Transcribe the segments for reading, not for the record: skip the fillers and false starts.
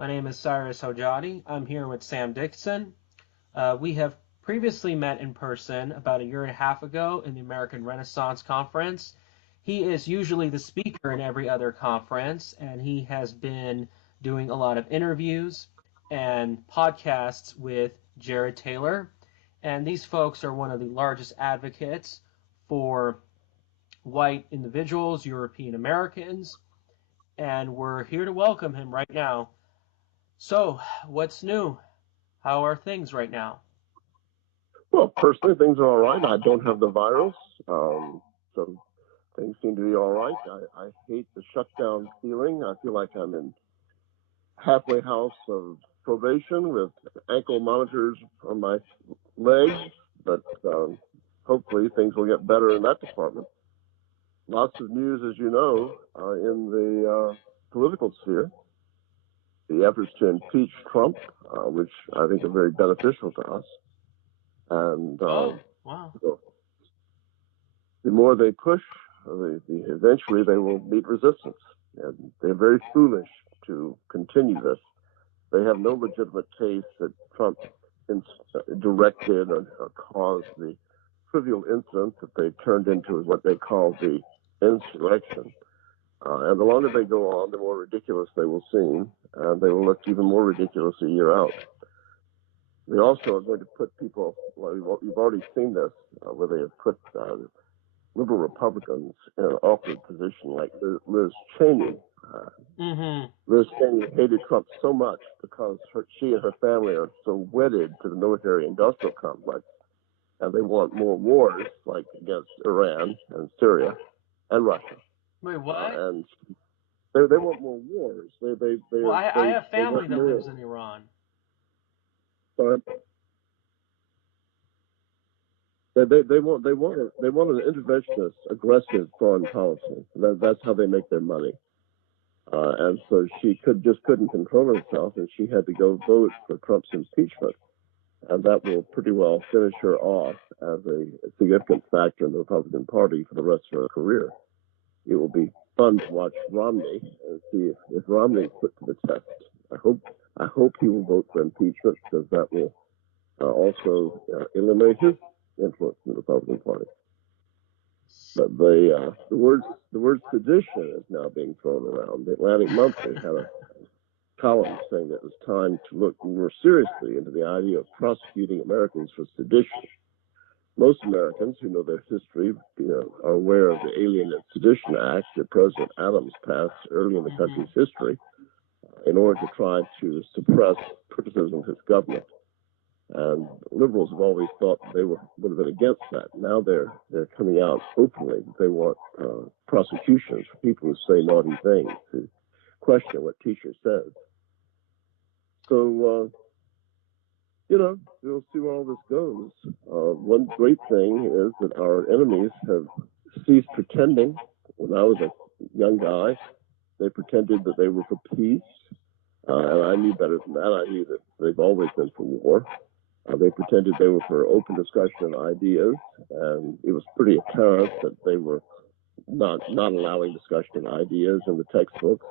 My name is Cyrus Hojadi. I'm here with Sam Dickson. We have previously met in person about a year and a half ago in the American Renaissance Conference. He is usually the speaker in every other conference, and he has been doing a lot of interviews and podcasts with Jared Taylor. And these folks are one of the largest advocates for white individuals, European Americans, and we're here to welcome him right now. So, what's new? How are things right now? Well, personally, things are all right. I don't have the virus, so things seem to be all right. I hate the shutdown feeling. I feel like I'm in halfway house of probation with ankle monitors on my legs, but hopefully things will get better in that department. Lots of news, as you know, in the political sphere. The efforts to impeach Trump, which I think are very beneficial to us. And wow. The more they push, eventually they will meet resistance. And they're very foolish to continue this. They have no legitimate case that Trump directed or caused the trivial incident that they turned into what they call the insurrection. And the longer they go on, the more ridiculous they will seem, and they will look even more ridiculous a year out. They also are going to put people, well, you've already seen this, where they have put liberal Republicans in an awkward position, like Liz Cheney. Liz Cheney hated Trump so much because she and her family are so wedded to the military-industrial complex, and they want more wars, like against Iran and Syria and Russia. Wait, what? And they want more wars. I have family that lives in Iran. But they want an interventionist, aggressive foreign policy. That's how they make their money. And so she couldn't control herself, and she had to go vote for Trump's impeachment, and that will pretty well finish her off as a significant factor in the Republican Party for the rest of her career. It will be fun to watch Romney and see if Romney is put to the test. I hope he will vote for impeachment, because that will also eliminate his influence in the Republican Party. But the word sedition is now being thrown around. The Atlantic Monthly had a column saying that it was time to look more seriously into the idea of prosecuting Americans for sedition. Most Americans who know their history, are aware of the Alien and Sedition Act that President Adams passed early in the country's history in order to try to suppress criticism of his government. And liberals have always thought they would have been against that. Now they're coming out openly that they want prosecutions for people who say naughty things, who question what teacher says. So, we'll see where all this goes. One great thing is that our enemies have ceased pretending. When I was a young guy, they pretended that they were for peace, and I knew better than that. I knew that they've always been for war. They pretended they were for open discussion of ideas, and it was pretty apparent that they were not allowing discussion of ideas in the textbooks.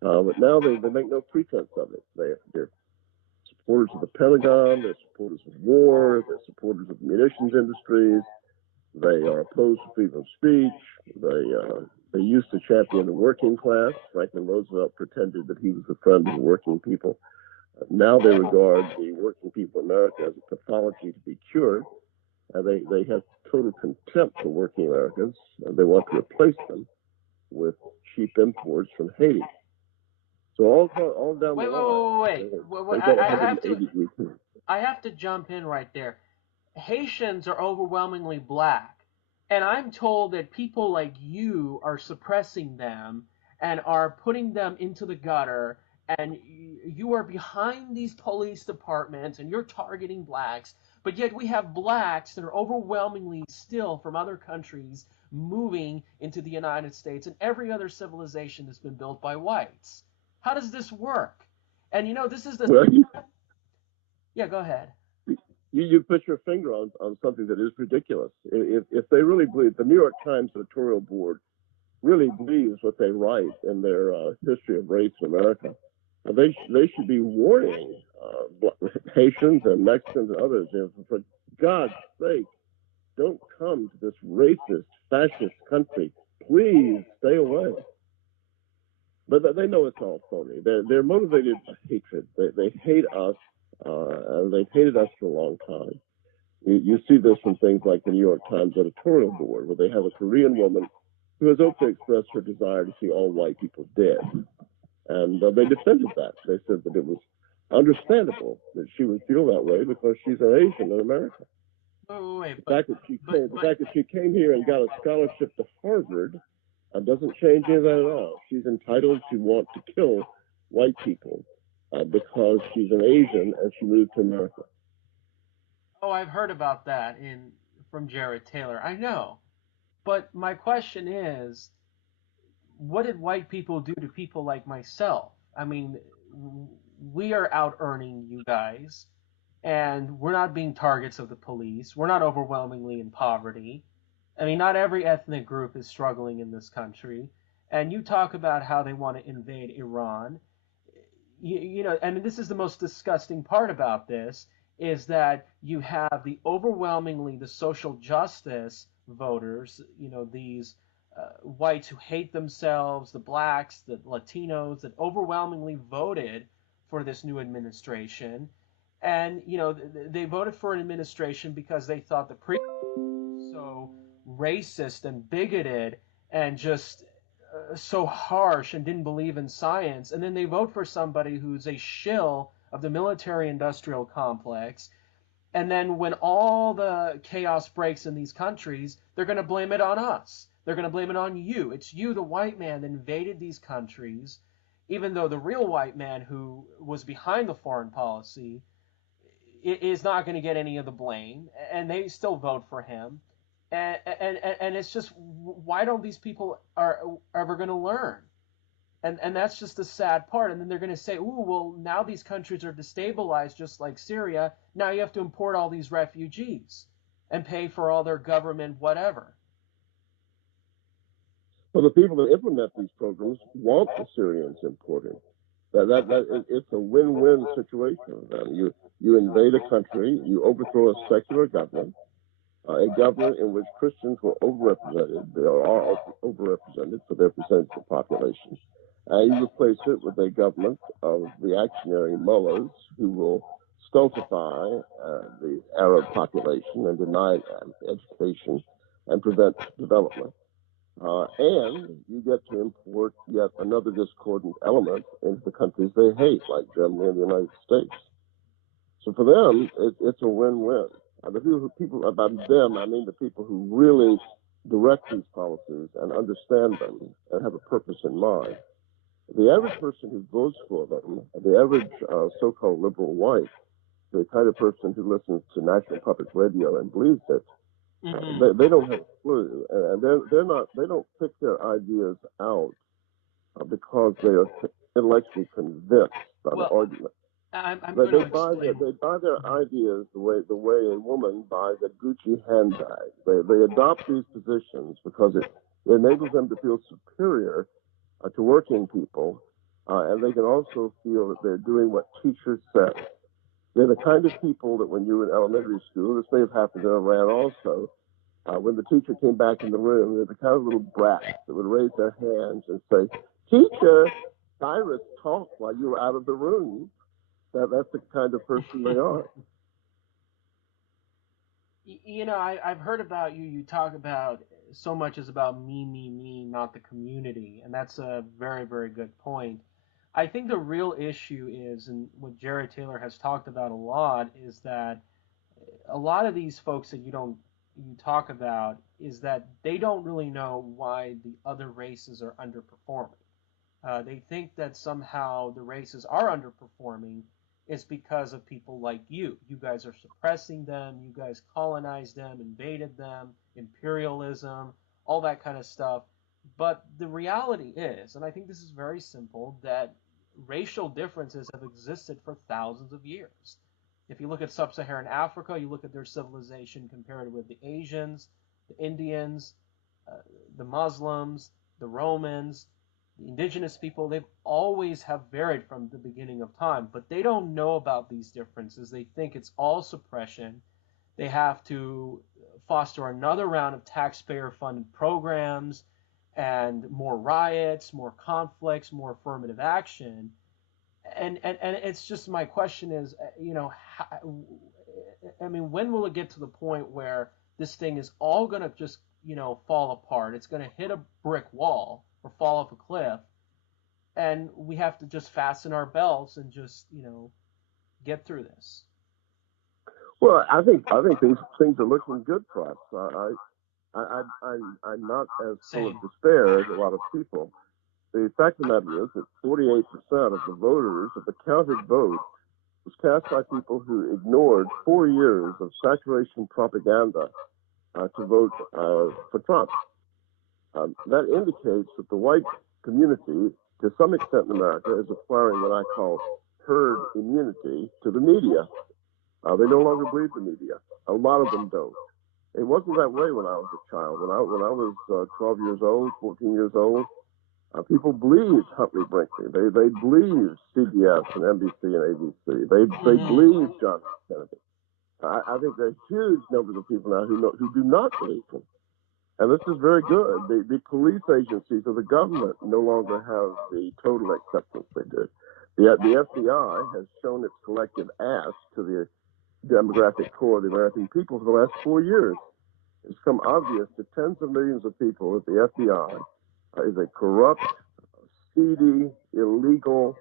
But now they make no pretense of it. They're supporters of the Pentagon, they're supporters of war, they're supporters of the munitions industries, they are opposed to freedom of speech, they used to champion the working class. Franklin Roosevelt pretended that he was a friend of the working people. Now they regard the working people in America as a pathology to be cured, and they have total contempt for working Americans, and they want to replace them with cheap imports from Haiti. So all down the line. Wait. I have to jump in right there. Haitians are overwhelmingly black, and I'm told that people like you are suppressing them and are putting them into the gutter, and you are behind these police departments and you're targeting blacks, but yet we have blacks that are overwhelmingly still from other countries moving into the United States and every other civilization that's been built by whites. How does this work? And this is the... Well, yeah, go ahead. You put your finger on something that is ridiculous. If they really believe, the New York Times editorial board really believes what they write in their history of race in America. They should be warning Haitians and Mexicans and others, for God's sake, don't come to this racist, fascist country. Please stay away. But they know it's all phony. They're motivated by hatred. They hate us, and they've hated us for a long time. You see this from things like the New York Times editorial board, where they have a Korean woman who has openly expressed her desire to see all white people dead. And they defended that. They said that it was understandable that she would feel that way because she's an Asian in America. The fact that she came here and got a scholarship to Harvard doesn't change any of that at all. She's entitled to want to kill white people because she's an Asian and she moved to America. Oh, I've heard about that from Jared Taylor. I know. But my question is, what did white people do to people like myself? I mean, we are out earning you guys, and we're not being targets of the police. We're not overwhelmingly in poverty. I mean, not every ethnic group is struggling in this country. And you talk about how they want to invade Iran. You know, and this is the most disgusting part about this, is that you have the social justice voters, you know, these whites who hate themselves, the blacks, the Latinos, that overwhelmingly voted for this new administration. And, you know, they voted for an administration because they thought the previous was so racist and bigoted and just so harsh and didn't believe in science. And then they vote for somebody who's a shill of the military industrial complex. And then when all the chaos breaks in these countries, they're going to blame it on us. They're going to blame it on you. It's you, the white man, that invaded these countries, even though the real white man who was behind the foreign policy is not going to get any of the blame, and they still vote for him. And it's just, why don't these people are ever going to learn? And that's just the sad part. And then they're going to say, ooh, well, now these countries are destabilized just like Syria. Now you have to import all these refugees and pay for all their government whatever. Well, the people that implement these programs want the Syrians importing. It's a win-win situation for them. You invade a country, you overthrow a secular government, a government in which Christians were overrepresented. They are overrepresented for their percentage of the population. You replace it with a government of reactionary mullahs who will stultify the Arab population and deny education and prevent development. And you get to import yet another discordant element into the countries they hate, like Germany and the United States. So for them, it's a win-win. The people about them, I mean the people who really direct these policies and understand them and have a purpose in mind. The average person who votes for them, the average so-called liberal white, the kind of person who listens to National Public Radio and believes it, they don't have a clue, and they don't pick their ideas out because they are intellectually convinced by the argument. They buy their ideas the way a woman buys a Gucci handbag. They adopt these positions because it enables them to feel superior to working people, and they can also feel that they're doing what teachers said. They're the kind of people that when you were in elementary school, this may have happened in Iran also, when the teacher came back in the room, they're the kind of little brats that would raise their hands and say, "Teacher, Cyrus talked while you were out of the room." That's the kind of person they are. You know, I've heard about you. You talk about so much is about me, not the community. And that's a very, very good point. I think the real issue is, and what Jared Taylor has talked about a lot, is that a lot of these folks that you talk about is that they don't really know why the other races are underperforming. They think that somehow the races are underperforming is because of people like you. You guys are suppressing them. You guys colonized them, invaded them, imperialism, all that kind of stuff. But the reality is, and I think this is very simple, that racial differences have existed for thousands of years. If you look at sub-Saharan Africa, you look at their civilization compared with the Asians, the Indians, the Muslims, the Romans, indigenous people, they've always have varied from the beginning of time, but they don't know about these differences. They think it's all suppression. They have to foster another round of taxpayer-funded programs and more riots, more conflicts, more affirmative action. And it's just, my question is, I mean, when will it get to the point where this thing is all going to just, fall apart? It's going to hit a brick wall or fall off a cliff, and we have to just fasten our belts and just, get through this. Well, I think things are looking good for us. I'm not as full of despair as a lot of people. The fact of the matter is that 48% of the voters of the counted vote was cast by people who ignored 4 years of saturation propaganda to vote for Trump. That indicates that the white community, to some extent in America, is acquiring what I call herd immunity to the media. They no longer believe the media. A lot of them don't. It wasn't that way when I was a child. When I was 12 years old, 14 years old, people believed Huntley Brinkley. They believed CBS and NBC and ABC. They believed John F. Kennedy. I think there are huge numbers of people now who do not believe him. And this is very good. The police agencies of the government no longer have the total acceptance they did. The FBI has shown its collective ass to the demographic core of the American people for the last 4 years. It's become obvious to tens of millions of people that the FBI is a corrupt, seedy, illegal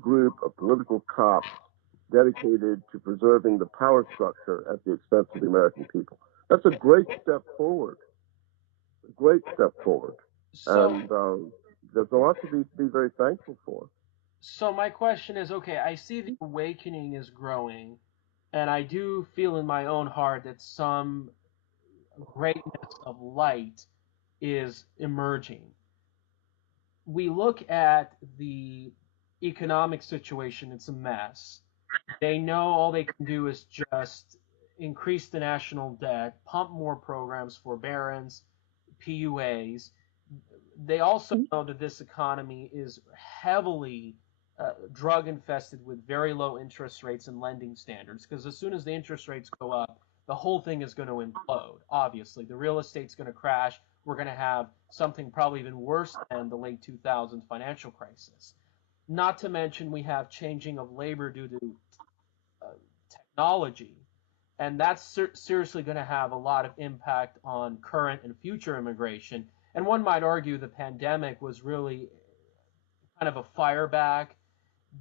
group of political cops dedicated to preserving the power structure at the expense of the American people. That's a great step forward. A great step forward. So, and there's a lot to be very thankful for. So my question is, okay, I see the awakening is growing, and I do feel in my own heart that some greatness of light is emerging. We look at the economic situation, it's a mess. They know all they can do is just increase the national debt, pump more programs, forbearance, PUAs. They also know that this economy is heavily drug infested with very low interest rates and lending standards, because as soon as the interest rates go up, the whole thing is going to implode. Obviously, the real estate's going to crash. We're going to have something probably even worse than the late 2000s financial crisis. Not to mention, we have changing of labor due to technology, and that's seriously going to have a lot of impact on current and future immigration. And one might argue the pandemic was really kind of a fireback,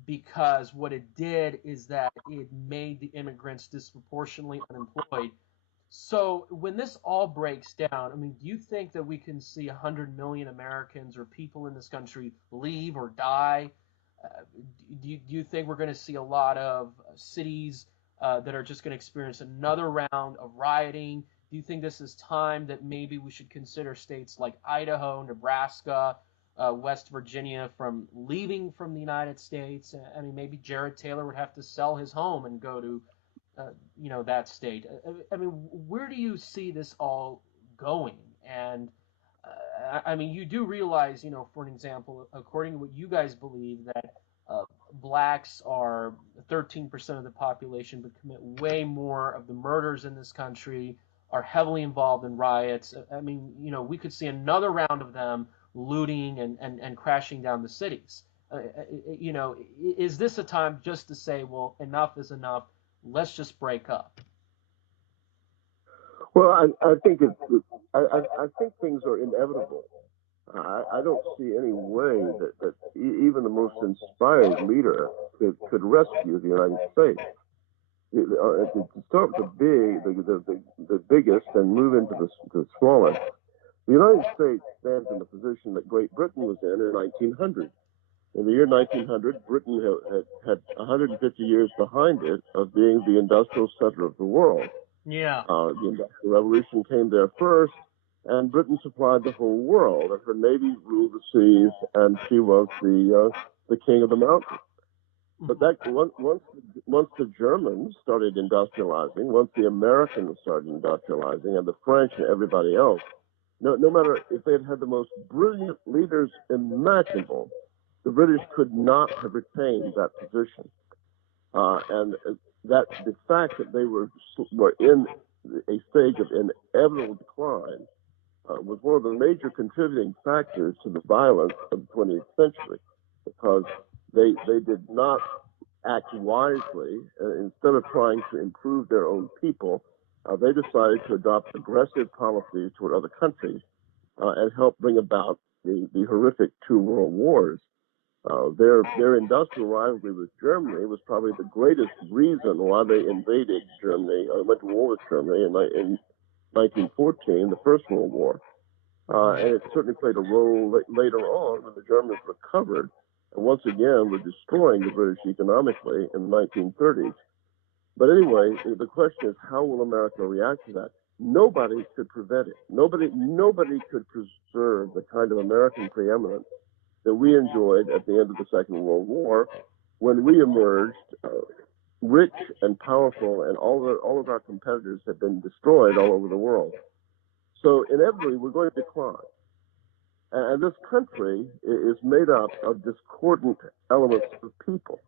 because what it did is that it made the immigrants disproportionately unemployed. So when this all breaks down, I mean, do you think that we can see 100 million Americans or people in this country leave or die? Do you think we're going to see a lot of cities that are just going to experience another round of rioting? Do you think this is time that maybe we should consider states like Idaho, Nebraska, West Virginia from leaving from the United States? I mean, maybe Jared Taylor would have to sell his home and go to, that state. I mean, where do you see this all going? And I mean, you do realize, for an example, according to what you guys believe, that blacks are 13% of the population, but commit way more of the murders in this country, are heavily involved in riots. I mean, we could see another round of them looting and crashing down the cities. Is this a time just to say, well, enough is enough, let's just break up? Well, I think I think things are inevitable. I don't see any way that even the most inspired leader could rescue the United States. To start with the biggest and move into the smallest, the United States stands in the position that Great Britain was in 1900. In the year 1900, Britain had 150 years behind it of being the industrial center of the world. Yeah. The Industrial Revolution came there first, and Britain supplied the whole world. And her navy ruled the seas, and she was the king of the mountains. But that once the Germans started industrializing, once the Americans started industrializing, and the French and everybody else, No matter if they had had the most brilliant leaders imaginable, the British could not have retained that position. And that the fact that they were in a stage of inevitable decline was one of the major contributing factors to the violence of the 20th century, because they did not act wisely. Instead of trying to improve their own people, they decided to adopt aggressive policies toward other countries and help bring about the horrific two world wars. Their industrial rivalry with Germany was probably the greatest reason why they invaded Germany, or went to war with Germany in 1914, the First World War. And it certainly played a role later on when the Germans recovered and once again were destroying the British economically in the 1930s. But anyway, the question is, how will America react to that? Nobody could prevent it. Nobody could preserve the kind of American preeminence that we enjoyed at the end of the Second World War, when we emerged rich and powerful, and all of our competitors had been destroyed all over the world. So inevitably, we're going to decline. And this country is made up of discordant elements of people.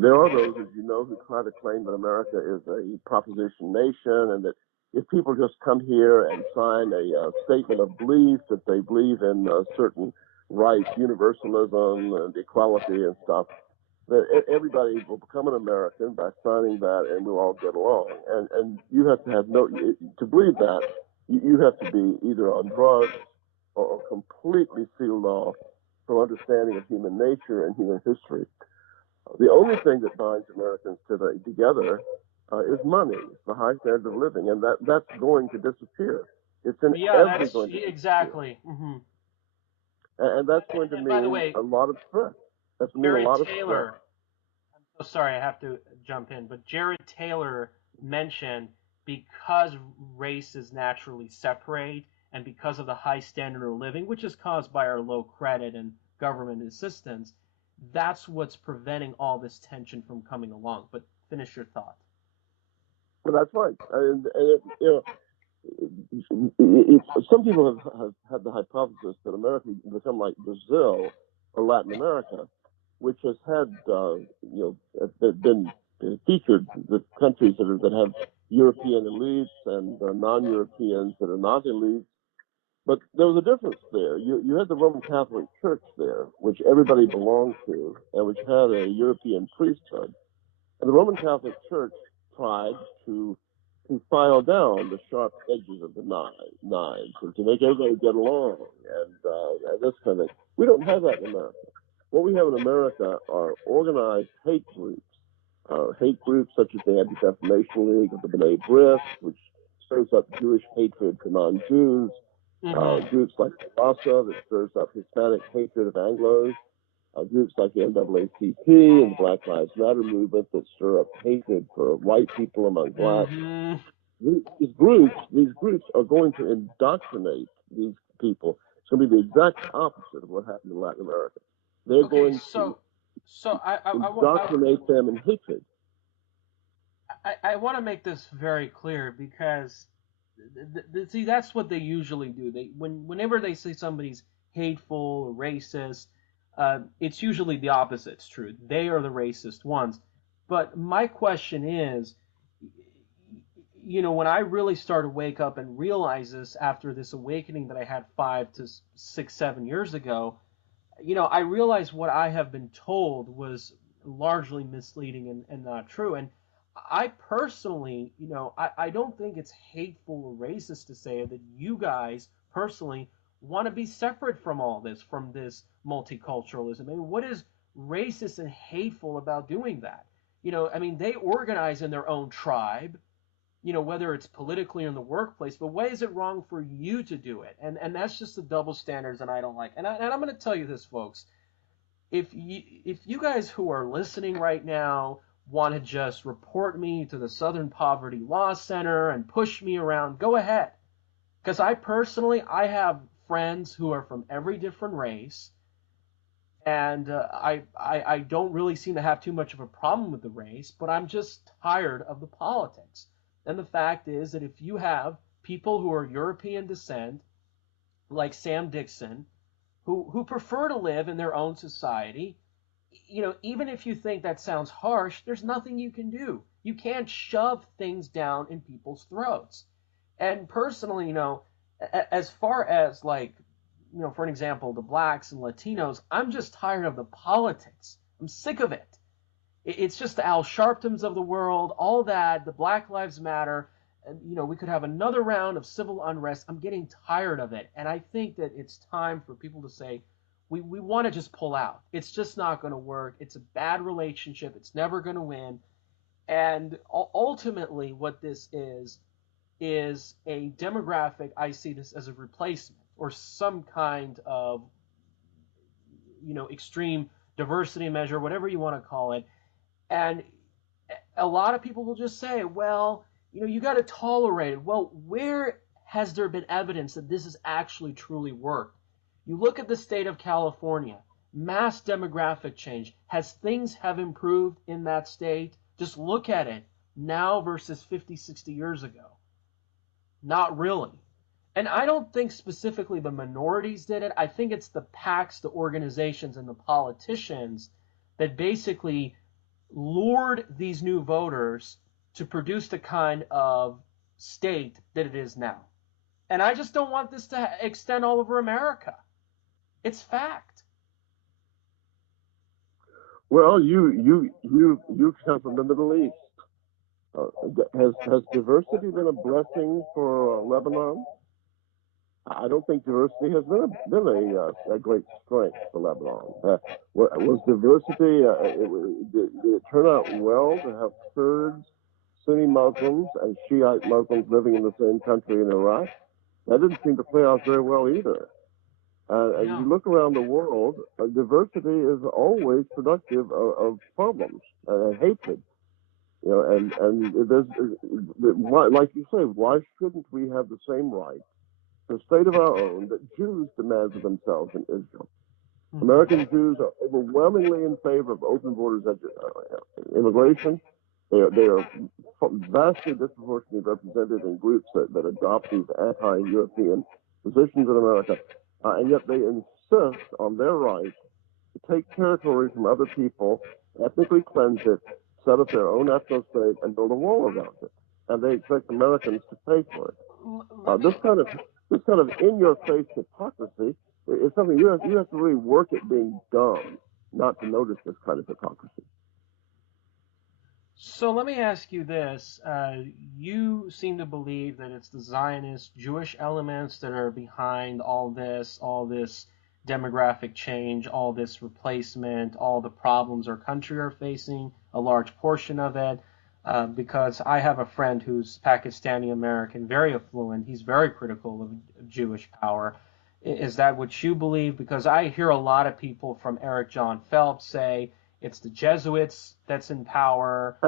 There are those, as you know, who try to claim that America is a proposition nation, and that if people just come here and sign a statement of belief that they believe in certain rights, universalism, and equality and stuff, that everybody will become an American by signing that, and we'll all get along. And you have to have to believe that, you have to be either on drugs or completely sealed off from understanding of human nature and human history. The only thing that binds Americans together is money. It's the high standard of living, and that's going to disappear. It's inevitably going to exactly. Mm-hmm. And that's going to mean a lot of stress. That's going to mean a lot of stress. I'm so sorry, I have to jump in, but Jared Taylor mentioned because races naturally separate, and because of the high standard of living, which is caused by our low credit and government assistance, that's what's preventing all this tension from coming along. But finish your thought. Well, that's right. And some people have had the hypothesis that America will become like Brazil or Latin America, which has had, been featured, the countries that have European elites and non-Europeans that are not elites. But there was a difference there. You had the Roman Catholic Church there, which everybody belonged to, and which had a European priesthood. And the Roman Catholic Church tried to file down the sharp edges of the knives, and to make everybody get along, and this kind of thing. We don't have that in America. What we have in America are organized hate groups such as the Anti-Defamation League of the B'nai B'rith, which stirs up Jewish hatred for non-Jews, groups like Raza that stirs up Hispanic hatred of Anglos, groups like the NAACP and the Black Lives Matter movement that stir up hatred for white people among blacks. These groups are going to indoctrinate these people. It's going to be the exact opposite of what happened in Latin America. They're going to indoctrinate them in hatred. I want to make this very clear, because see, that's what they usually do. Whenever they say somebody's hateful or racist, it's usually the opposite's true. They are the racist ones. But my question is, when I really started to wake up and realize this after this awakening that I had 5 to 6, 7 years ago, I realized what I have been told was largely misleading and not true. And I personally, I don't think it's hateful or racist to say that you guys personally want to be separate from all this, from this multiculturalism. I mean, what is racist and hateful about doing that? They organize in their own tribe, whether it's politically or in the workplace, but why is it wrong for you to do it? And that's just the double standards that I don't like. And I'm going to tell you this, folks. If you guys who are listening right now want to just report me to the Southern Poverty Law Center and push me around, go ahead. Because I have friends who are from every different race, and I don't really seem to have too much of a problem with the race, but I'm just tired of the politics. And the fact is that if you have people who are European descent like Sam Dickson, who prefer to live in their own society. Even if you think that sounds harsh, there's nothing you can do. You can't shove things down in people's throats. And personally, as far as like, for an example, the blacks and Latinos, I'm just tired of the politics. I'm sick of it. It's just the Al Sharptons of the world, all that, the Black Lives Matter. And, we could have another round of civil unrest. I'm getting tired of it. And I think that it's time for people to say, we want to just pull out. It's just not going to work. It's a bad relationship. It's never going to win. And ultimately, what this is a demographic. I see this as a replacement or some kind of, extreme diversity measure, whatever you want to call it. And a lot of people will just say, well, you got to tolerate it. Well, where has there been evidence that this has actually truly worked? You look at the state of California, mass demographic change. Has things have improved in that state? Just look at it now versus 50, 60 years ago. Not really. And I don't think specifically the minorities did it. I think it's the PACs, the organizations, and the politicians that basically lured these new voters to produce the kind of state that it is now. And I just don't want this to extend all over America. It's fact. Well, you come from the Middle East. Has diversity been a blessing for Lebanon? I don't think diversity has been a great strength for Lebanon. Was diversity, did it turn out well to have Kurds, Sunni Muslims, and Shiite Muslims living in the same country in Iraq? That didn't seem to play out very well either. As you look around the world, diversity is always productive of problems and hatred. And there's, like you say, why shouldn't we have the same right to a state of our own that Jews demand of themselves in Israel? American Jews are overwhelmingly in favor of open borders immigration. They are vastly disproportionately represented in groups that adopt these anti-European positions in America. And yet they insist on their right to take territory from other people, ethnically cleanse it, set up their own ethno-state, and build a wall around it. And they expect Americans to pay for it. This kind of in-your-face hypocrisy is something you have to really work at being dumb not to notice this kind of hypocrisy. So let me ask you this. You seem to believe that it's the Zionist Jewish elements that are behind all this demographic change, all this replacement, all the problems our country are facing, a large portion of it, because I have a friend who's Pakistani American, very affluent. He's very critical of Jewish power. Is that what you believe? Because I hear a lot of people from Eric John Phelps say it's the Jesuits that's in power.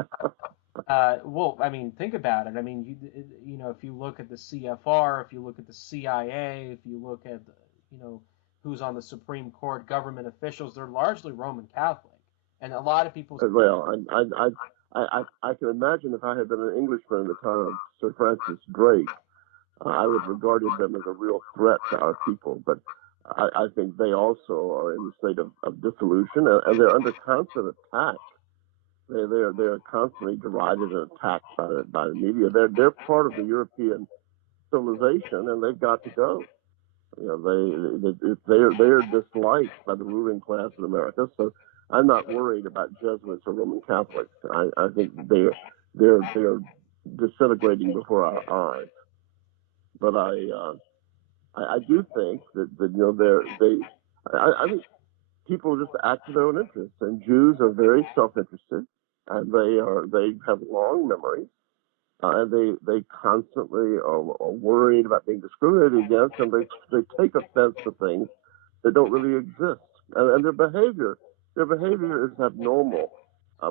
Well, I mean, think about it. I mean, if you look at the CFR, if you look at the CIA, if you look at, who's on the Supreme Court, government officials, they're largely Roman Catholic. And a lot of people... Well, I can imagine if I had been an Englishman in the time of Sir Francis Drake, I would have regarded them as a real threat to our people. But I think they also are in a state of dissolution, and they're under constant attack. They're constantly derided and attacked by the media. They're part of the European civilization, and they've got to go. They're disliked by the ruling class in America. So I'm not worried about Jesuits or Roman Catholics. I think they're disintegrating before our eyes. But I do think that I think people just act to their own interests, and Jews are very self-interested, and they have long memories, and they constantly are worried about being discriminated against, and they take offense to things that don't really exist, and their behavior is abnormal,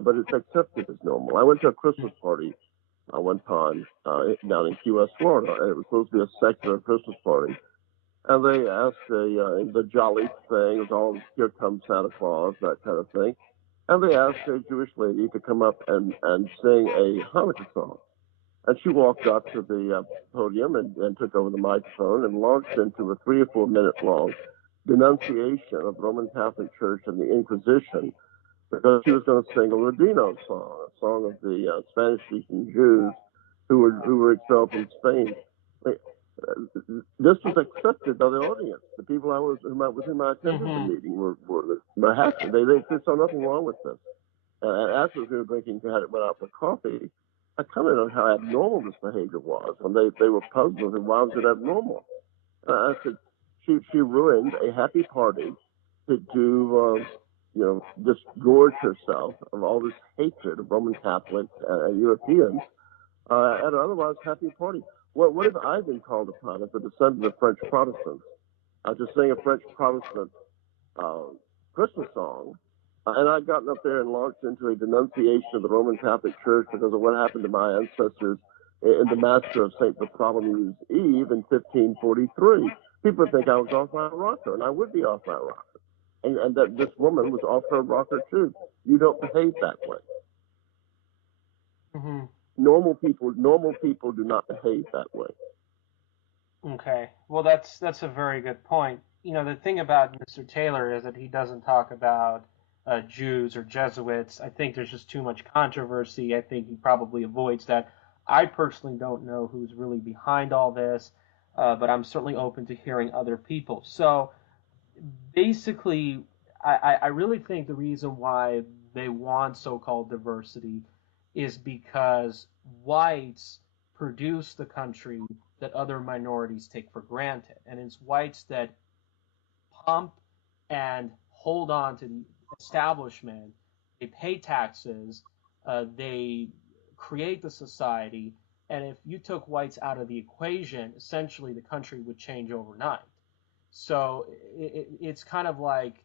but it's accepted as normal. I went to a Christmas party one time down in Key West, Florida, and it was supposed to be a secular Christmas party. And they asked the jolly thing, it was all, here comes Santa Claus, that kind of thing. And they asked a Jewish lady to come up and sing a Hanukkah song. And she walked up to the podium and took over the microphone and launched into a 3 or 4 minute long denunciation of the Roman Catholic Church and the Inquisition, because she was going to sing a Ladino song, a song of the Spanish-speaking Jews who were expelled from Spain. This was accepted by the audience. The people with whom I attended the meeting were happy. They saw nothing wrong with this. And after we were drinking, went out for coffee, I commented on how abnormal this behavior was, and they were puzzled, and why was it abnormal? I said, she ruined a happy party to just gorge herself of all this hatred of Roman Catholics and Europeans at an otherwise happy party. What if I've been called upon as a descendant of French Protestants to sing a French Protestant Christmas song, and I'd gotten up there and launched into a denunciation of the Roman Catholic Church because of what happened to my ancestors in the massacre of St. Bartholomew's Eve in 1543. People would think I was off my rocker, and I would be off my rocker. And that this woman was off her rocker too. You don't behave that way. Mm-hmm. Normal people do not behave that way. Okay. Well, that's a very good point. The thing about Mr. Taylor is that he doesn't talk about Jews or Jesuits. I think there's just too much controversy. I think he probably avoids that. I personally don't know who's really behind all this, but I'm certainly open to hearing other people. So basically, I really think the reason why they want so-called diversity is because whites produce the country that other minorities take for granted. And it's whites that pump and hold on to the establishment. They pay taxes. They create the society. And if you took whites out of the equation, essentially the country would change overnight. So it's kind of like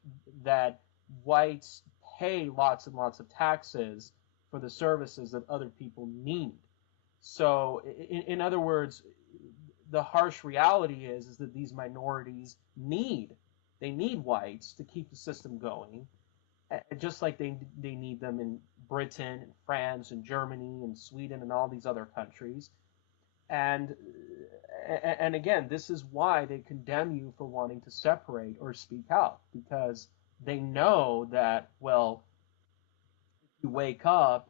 that whites pay lots and lots of taxes for the services that other people need. So in other words, the harsh reality is that these minorities need whites to keep the system going, just like they need them in Britain and France and Germany and Sweden and all these other countries. And again, this is why they condemn you for wanting to separate or speak out, because they know that, well, if you wake up,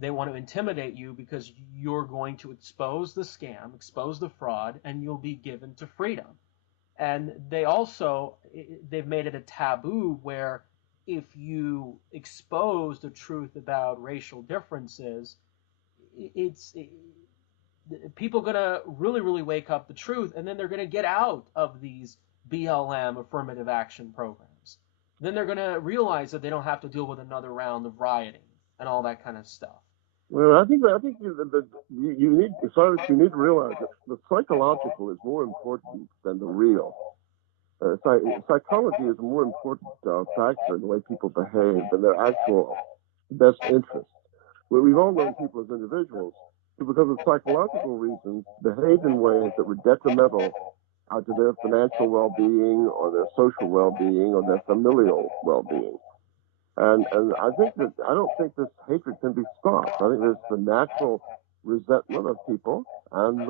they want to intimidate you because you're going to expose the scam, expose the fraud, and you'll be given to freedom. And they've made it a taboo where if you expose the truth about racial differences, people are going to really, really wake up the truth, and then they're going to get out of these BLM affirmative action programs. Then they're going to realize that they don't have to deal with another round of rioting and all that kind of stuff. Well, I think you need to realize that the psychological is more important than the real. Psychology is a more important factor in the way people behave than their actual best interests. We've all known people as individuals who, because of psychological reasons, behave in ways that were detrimental to their financial well-being or their social well-being or their familial well-being. And I don't think this hatred can be stopped. I think there's the natural resentment of people, and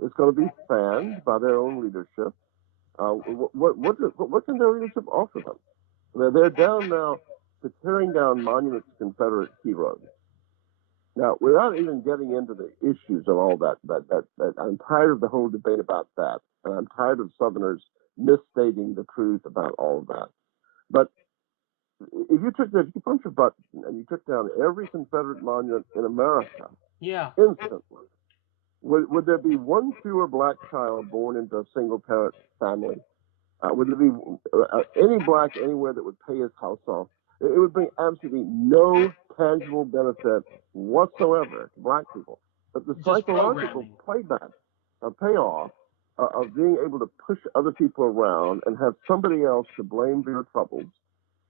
it's going to be fanned by their own leadership. What can their leadership offer them? They're down now to tearing down monuments to Confederate heroes. Now, without even getting into the issues of all that, I'm tired of the whole debate about that, and I'm tired of Southerners misstating the truth about all of that. But if you punched a button and you took down every Confederate monument in America, instantly, would there be one fewer black child born into a single-parent family? Would there be any black anywhere that would pay his house off? It would bring absolutely no tangible benefit whatsoever to black people. But the psychological payoff of being able to push other people around and have somebody else to blame for your troubles,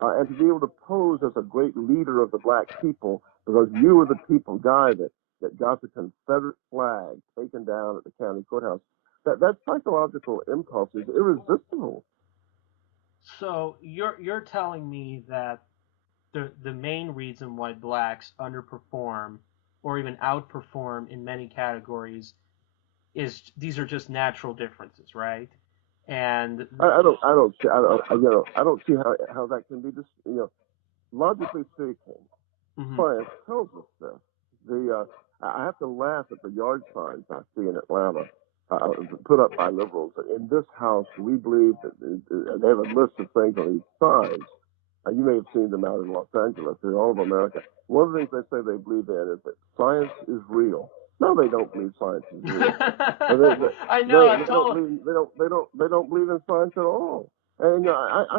and to be able to pose as a great leader of the black people because you were the people guy that got the Confederate flag taken down at the county courthouse. That psychological impulse is irresistible. So you're telling me that the main reason why blacks underperform or even outperform in many categories these are just natural differences, right? And I don't see how that can be just, logically speaking, science tells us this. I have to laugh at the yard signs I see in Atlanta, put up by liberals. In this house, we believe that they have a list of things on each side. You may have seen them out in Los Angeles, in all of America. One of the things they say they believe in is that science is real. No, they don't believe science is real. I know. They don't believe in science at all. And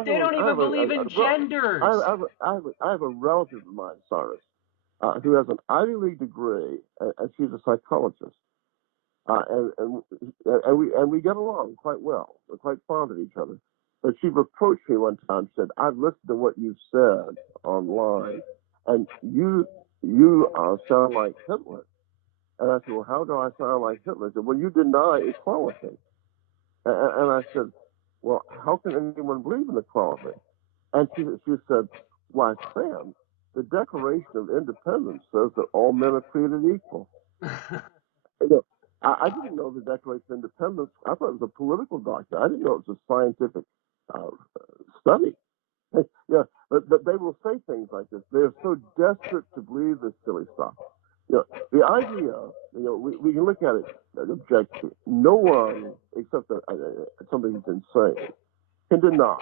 they don't even believe in genders. I have a relative of mine, Cyrus, who has an Ivy League degree, and she's a psychologist. And we get along quite well. We're quite fond of each other. But she reproached me one time. Said, "I've listened to what you said online, and you sound like Hitler." And I said, "Well, how do I sound like Hitler?" She said, "Well, you deny equality." And I said, "Well, how can anyone believe in equality?" And she said, "Why, Sam, the Declaration of Independence says that all men are created equal." I didn't know the Declaration of Independence. I thought it was a political document. I didn't know it was a scientific study. Yeah, but they will say things like this. They're so desperate to believe this silly stuff. The idea, we can look at it objectively. No one, except somebody who's insane, can deny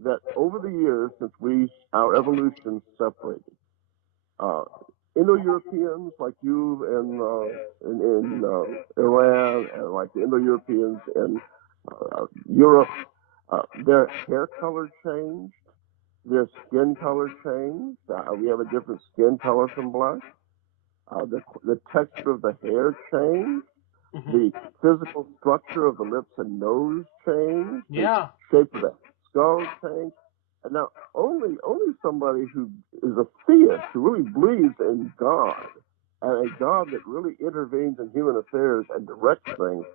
that over the years since our evolution separated, Indo-Europeans like you in Iran, and like the Indo-Europeans in Europe, their hair color changed, their skin color changed. We have a different skin color from black. The texture of the hair changed. The physical structure of the lips and nose changed. Yeah. The shape of the skull changed. And now only somebody who is a theist, who really believes in God, and a God that really intervenes in human affairs and directs things,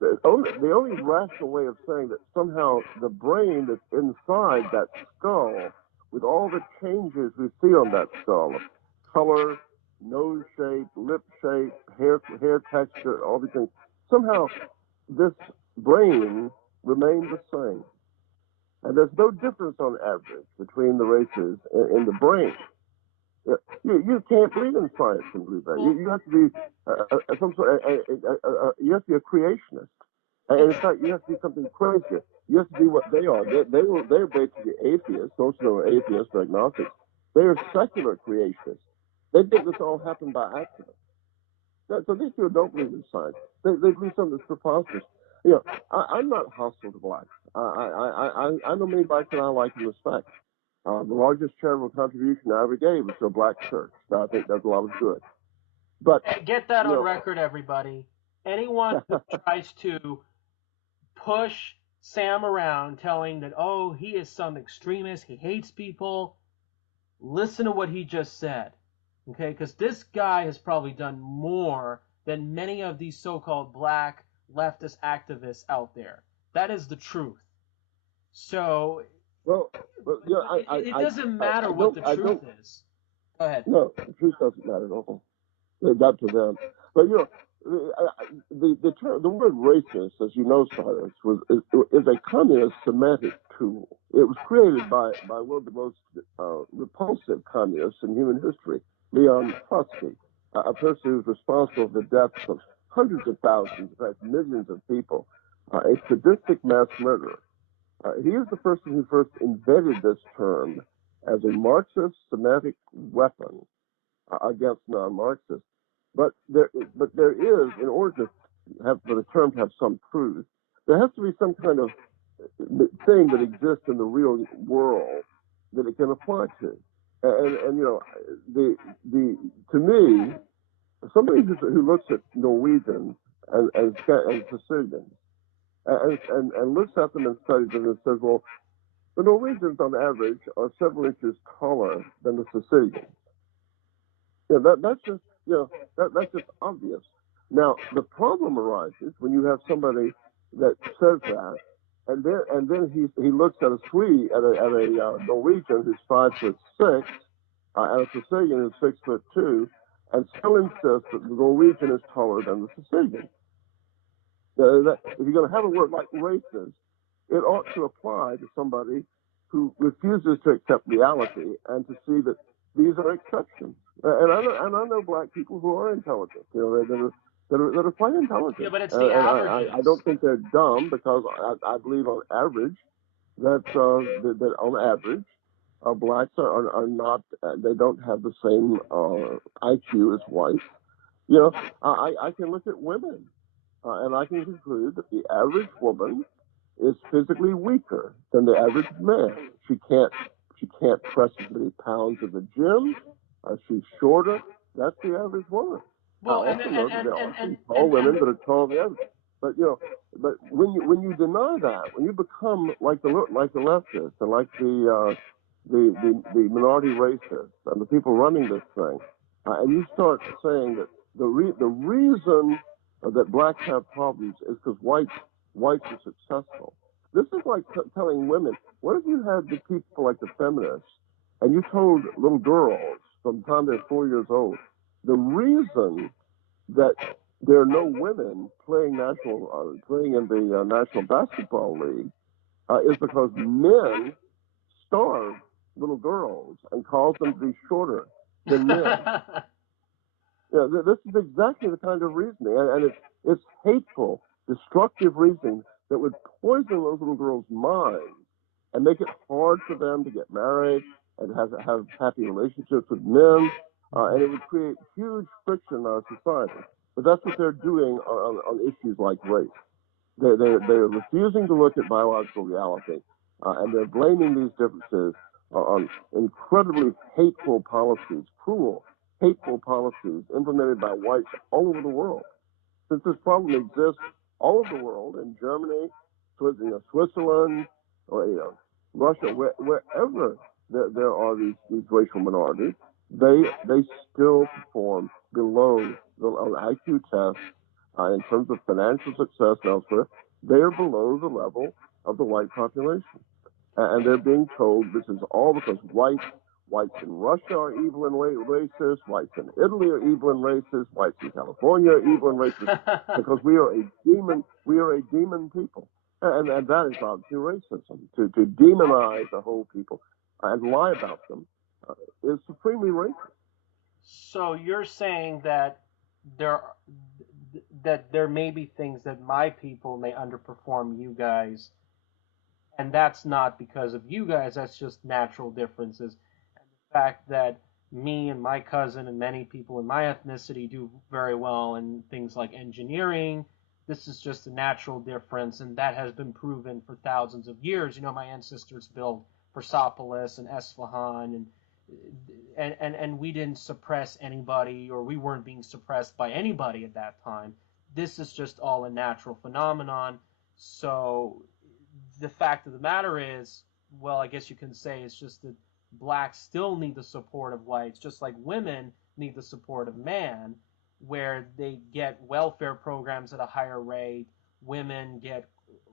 the only rational way of saying that somehow the brain that's inside that skull, with all the changes we see on that skull, color, nose shape, lip shape, hair texture, all these things, somehow this brain remained the same. And there's no difference on average between the races in the brain. You can't believe in science and believe that. You have to be some sort. You have to be a creationist, and in fact, you have to be something crazy. You have to be what they are. They're basically atheists. Most of them are atheists or agnostics. They are secular creationists. They think this all happened by accident. So these people don't believe in science. They believe something that's preposterous. I'm not hostile to blacks. I know many blacks that I like and respect. The largest charitable contribution I ever gave was to a black church. So I think does a lot of good. But get that on record, everybody. Anyone who tries to push Sam around, telling that he is some extremist, he hates people, listen to what he just said, okay? Because this guy has probably done more than many of these so-called black leftist activists out there. That is the truth. So. It doesn't matter what the truth is. Go ahead. No, the truth doesn't matter at all. It's up to them. But the word racist, as you know, Cyrus, is a communist semantic tool. It was created by one of the most repulsive communists in human history, Leon Trotsky, a person who's responsible for the deaths of hundreds of thousands, in fact, millions of people, a sadistic mass murderer. He is the person who first invented this term as a Marxist semantic weapon against non-Marxists. But there is, in order for the term to have some truth, there has to be some kind of thing that exists in the real world that it can apply to. And to me, somebody who looks at Norwegians and Sicilians and looks at them and studies them and says, well, the Norwegians on average are several inches taller than the Sicilians. That's just obvious. Now the problem arises when you have somebody that says that, and then he looks at a Swede, at a Norwegian who's 5'6", and a Sicilian who's 6'2", and still insist that the Norwegian is taller than the Sicilian. If you're going to have a word like racist, it ought to apply to somebody who refuses to accept reality and to see that these are exceptions. And I know black people who are intelligent, that are quite intelligent. Yeah, but it's the and averages. I don't think they're dumb, because I believe on average that on average blacks are not, they don't have the same IQ as whites. I can look at women and I can conclude that the average woman is physically weaker than the average man. She can't press as many pounds at the gym. She's shorter. That's the average woman. Well, I also know that there are some tall women that are taller than the average. But when you deny that, when you become like the leftists and like the minority racists and the people running this thing, and you start saying that the reason that blacks have problems is because whites are successful. This is like telling women, what if you had the people like the feminists, and you told little girls from the time they're 4 years old, the reason that there are no women playing in the National Basketball League is because men starve little girls and cause them to be shorter than men. This is exactly the kind of reasoning, and it's hateful, destructive reasoning that would poison those little girls' minds and make it hard for them to get married and have happy relationships with men, and it would create huge friction in our society. But that's what they're doing on issues like race. They're refusing to look at biological reality, and they're blaming these differences on incredibly hateful policies, cruel, hateful policies implemented by whites all over the world. Since this problem exists all over the world, in Germany, Switzerland, or Russia, wherever there are these racial minorities, they still perform below the IQ test in terms of financial success and elsewhere. They are below the level of the white population, and they're being told this is all because whites in Russia are evil and racist, whites in Italy are evil and racist, whites in California are evil and racist, because we are a demon people. And that is obviously racism. To demonize a whole people and lie about them is supremely racist. So you're saying that there may be things that my people may underperform you guys, and that's not because of you guys, that's just natural differences. And the fact that me and my cousin and many people in my ethnicity do very well in things like engineering, this is just a natural difference, and that has been proven for thousands of years. My ancestors built Persepolis and Esfahan, and we didn't suppress anybody, or we weren't being suppressed by anybody at that time. This is just all a natural phenomenon. So the fact of the matter is, well, I guess you can say it's just that blacks still need the support of whites, just like women need the support of man, where they get welfare programs at a higher rate, women get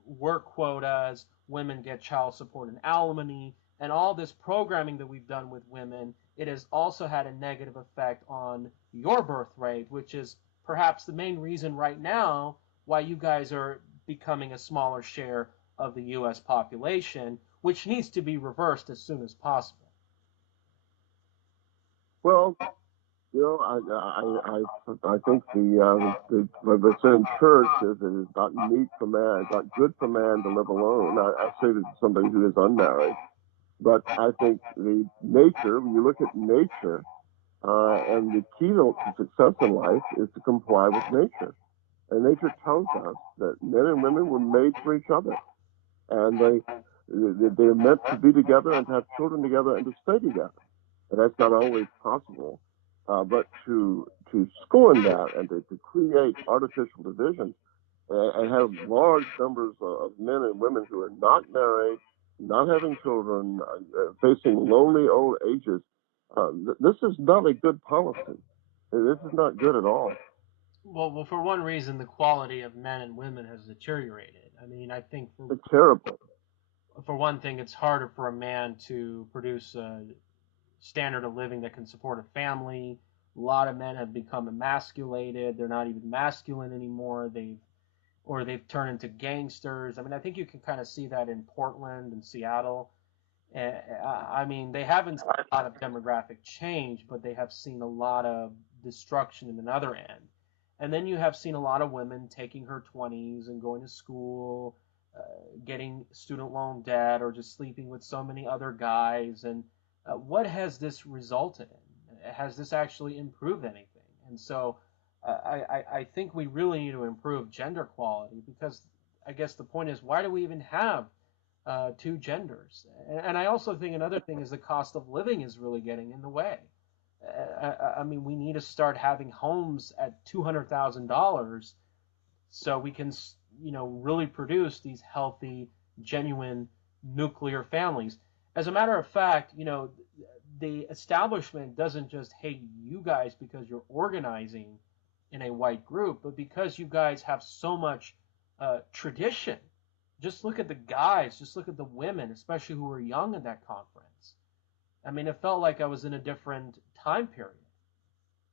work quotas, women get child support and alimony, and all this programming that we've done with women, it has also had a negative effect on your birth rate, which is perhaps the main reason right now why you guys are becoming a smaller share of the U.S. population, which needs to be reversed as soon as possible. Well, I think the in church is it is not meet for man, it's not good for man to live alone. I say this to somebody who is unmarried, but I think the nature, when you look at nature, and the keynote to success in life is to comply with nature. And nature tells us that men and women were made for each other, and they're meant to be together and to have children together and to stay together. And that's not always possible. But to scorn that and to create artificial divisions and have large numbers of men and women who are not married, not having children, facing lonely old ages, this is not a good policy. This is not good at all. Well, for one reason, the quality of men and women has deteriorated. I mean, I think It's terrible. For one thing, it's harder for a man to produce a standard of living that can support a family. A lot of men have become emasculated. They're not even masculine anymore. They've turned into gangsters. I mean, I think you can kind of see that in Portland and Seattle. I mean, they haven't seen a lot of demographic change, but they have seen a lot of destruction in another end. And then you have seen a lot of women taking her 20s and going to school, getting student loan debt, or just sleeping with so many other guys. And what has this resulted in? Has this actually improved anything? And so I think we really need to improve gender equality, because I guess the point is, why do we even have two genders? And I also think another thing is the cost of living is really getting in the way. I mean, we need to start having homes at $200,000 so we can, really produce these healthy, genuine nuclear families. As a matter of fact, the establishment doesn't just hate you guys because you're organizing in a white group, but because you guys have so much tradition. Just look at the guys, just look at the women, especially who were young in that conference. I mean, it felt like I was in a different time period.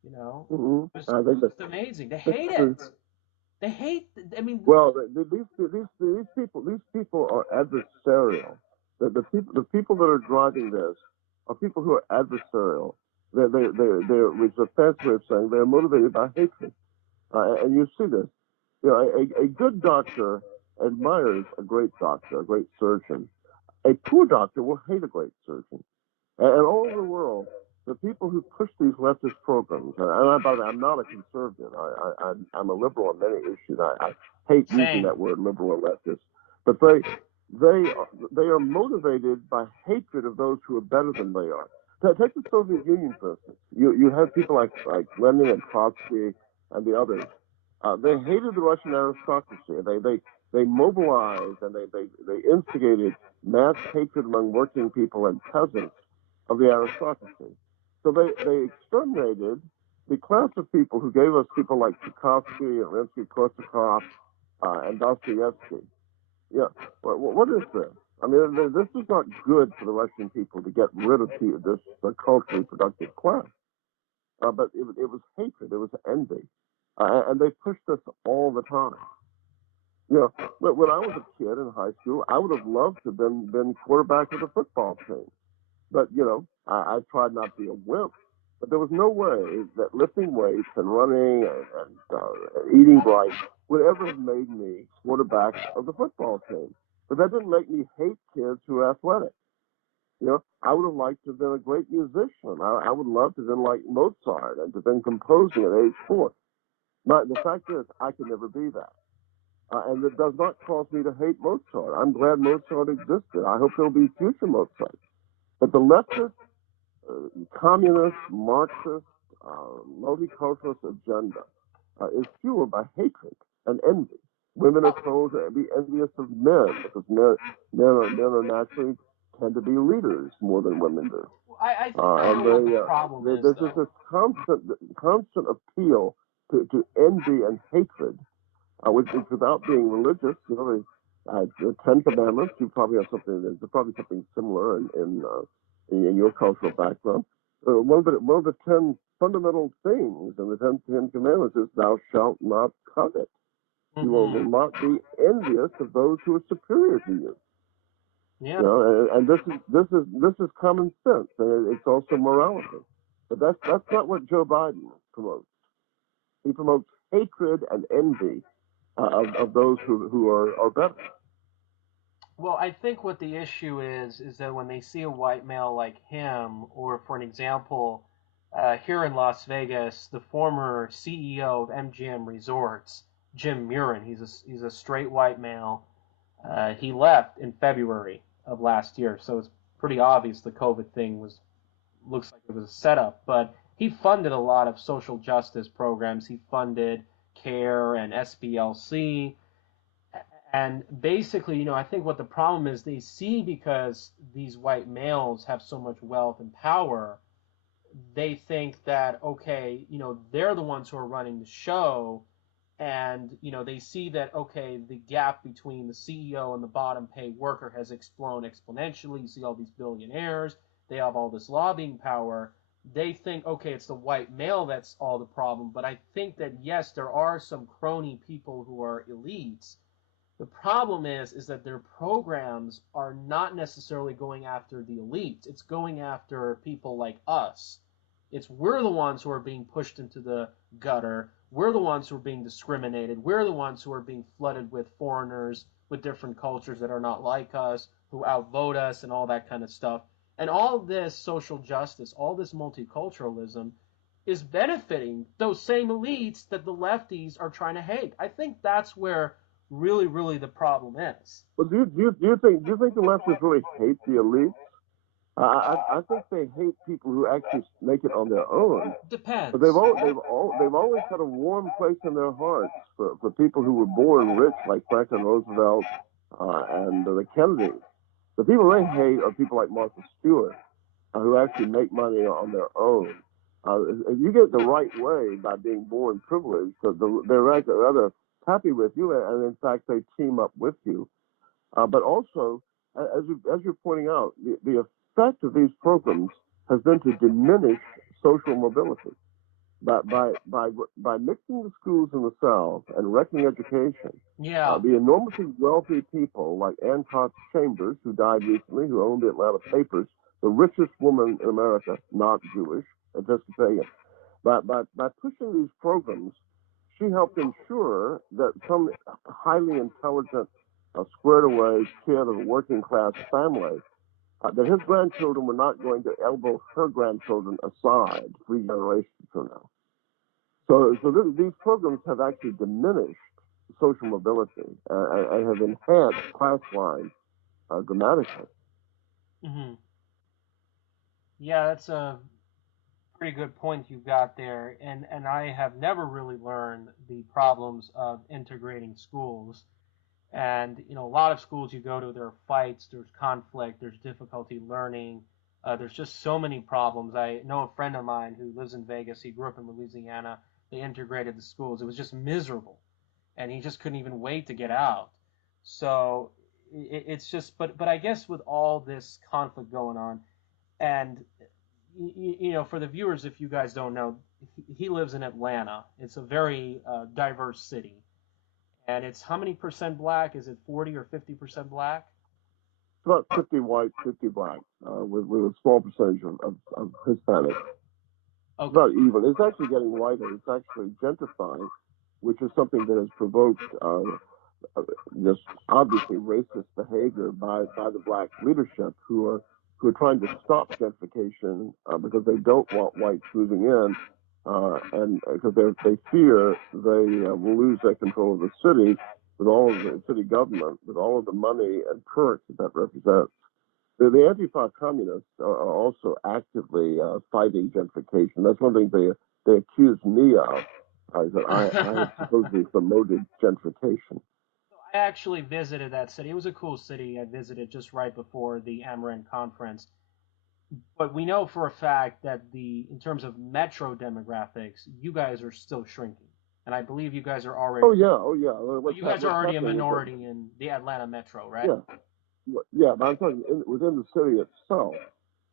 Mm-hmm. It was I think just amazing. They hate it. They hate. I mean, well, these people are adversarial. The people that are driving this are people who are adversarial. They're which is a fancy way of saying they're motivated by hatred. And you see this. A good doctor admires a great doctor, a great surgeon. A poor doctor will hate a great surgeon. And all over the world, the people who push these leftist programs, and by the way, I'm not a conservative. I'm a liberal on many issues. I hate using that word, liberal or leftist. But they are motivated by hatred of those who are better than they are. Take the Soviet Union, for instance. You had people like Lenin and Trotsky and the others. They hated the Russian aristocracy. They mobilized and they instigated mass hatred among working people and peasants of the aristocracy. So they exterminated the class of people who gave us people like Tchaikovsky and Rimsky-Korsakov and Dostoevsky. Yeah, what is this? I mean, this is not good for the Russian people to get rid of this culturally productive class. But it was hatred, it was envy. And they pushed us all the time. When I was a kid in high school, I would have loved to have been quarterback of the football team. But, I tried not to be a wimp. But there was no way that lifting weights and running and eating right would ever have made me quarterback of the football team. But that didn't make me hate kids who are athletic. I would have liked to have been a great musician. I would love to have been like Mozart and to have been composing at age 4. But the fact is, I could never be that. And it does not cause me to hate Mozart. I'm glad Mozart existed. I hope there'll be future Mozart. But the leftist, communist, Marxist, multiculturalist agenda is fueled by hatred and envy. Women are told to be envious of men because men are naturally tend to be leaders more than women do. I think the problem is, there's just this constant appeal to envy and hatred, which is without being religious. The Ten Commandments. You probably have something. There's probably something similar in your cultural background. One of the 10 fundamental things in the Ten Commandments is thou shalt not covet. Mm-hmm. You will not be envious of those who are superior to you. Yeah. And this is common sense, and it's also morality. But that's not what Joe Biden promotes. He promotes hatred and envy of those who are better. Well, I think what the issue is that when they see a white male like him, or for an example, here in Las Vegas, the former CEO of MGM Resorts, Jim Murren, he's a straight white male. He left in February of last year, so it's pretty obvious the COVID thing looks like it was a setup. But he funded a lot of social justice programs. He funded CARE and SBLC. And basically, I think what the problem is, they see because these white males have so much wealth and power, they think that, okay, they're the ones who are running the show. And, they see that, okay, the gap between the CEO and the bottom paid worker has exploded exponentially. You see all these billionaires. They have all this lobbying power. they think, okay, it's the white male that's all the problem. But I think that, yes, there are some crony people who are elites. The problem is that their programs are not necessarily going after the elites. It's going after people like us. We're the ones who are being pushed into the gutter. We're the ones who are being discriminated. We're the ones who are being flooded with foreigners with different cultures that are not like us, who outvote us, and all that kind of stuff. And all this social justice, all this multiculturalism is benefiting those same elites that the lefties are trying to hate. I think that's where really the problem is. But do you think the leftists really hate the elites? I think they hate people who actually make it on their own. Depends. But they've always had a warm place in their hearts for people who were born rich, like Franklin Roosevelt and the Kennedys. The people they hate are people like Martha Stewart, who actually make money on their own. If you get the right way by being born privileged, they're rather happy with you, and in fact they team up with you. But also, as you're pointing out, the effect of these programs has been to diminish social mobility. By mixing the schools in the South and wrecking education, Yeah. the enormously wealthy people like Ann Cox Chambers, who died recently, who owned the Atlanta papers, the richest woman in America, not Jewish, Episcopalian. By pushing these programs, she helped ensure that some highly intelligent, squared away kid of a working class family, that his grandchildren were not going to elbow her grandchildren aside 3 generations from now. So these programs have actually diminished social mobility and have enhanced class lines dramatically. Mm-hmm. Yeah, that's a pretty good point you got there. And I have never really learned the problems of integrating schools. And, a lot of schools you go to, there are fights, there's conflict, there's difficulty learning. There's just so many problems. I know a friend of mine who lives in Vegas. He grew up in Louisiana. They integrated the schools. It was just miserable. And he just couldn't even wait to get out. So it's just, but I guess with all this conflict going on, and for the viewers, if you guys don't know, he lives in Atlanta. It's a very diverse city, and it's how many percent black? Is it 40 or 50% black? It's about 50 white, 50 black, with a small percentage of Hispanic. Okay. It's not even. It's actually getting whiter. It's actually gentrifying, which is something that has provoked just obviously racist behavior by the black leadership who are trying to stop gentrification because they don't want whites moving in, and because they fear they will lose their control of the city with all of the city government, with all of the money and perks that represents. The Antifa communists are also actively fighting gentrification. That's one thing they accuse me of, is that I have supposedly promoted gentrification. I actually visited that city. It was a cool city. I visited just right before the Murren conference. But we know for a fact that in terms of metro demographics, you guys are still shrinking. And I believe you guys are already. Oh yeah. You guys are already a minority in the Atlanta metro, right? Yeah. But I'm talking within the city itself.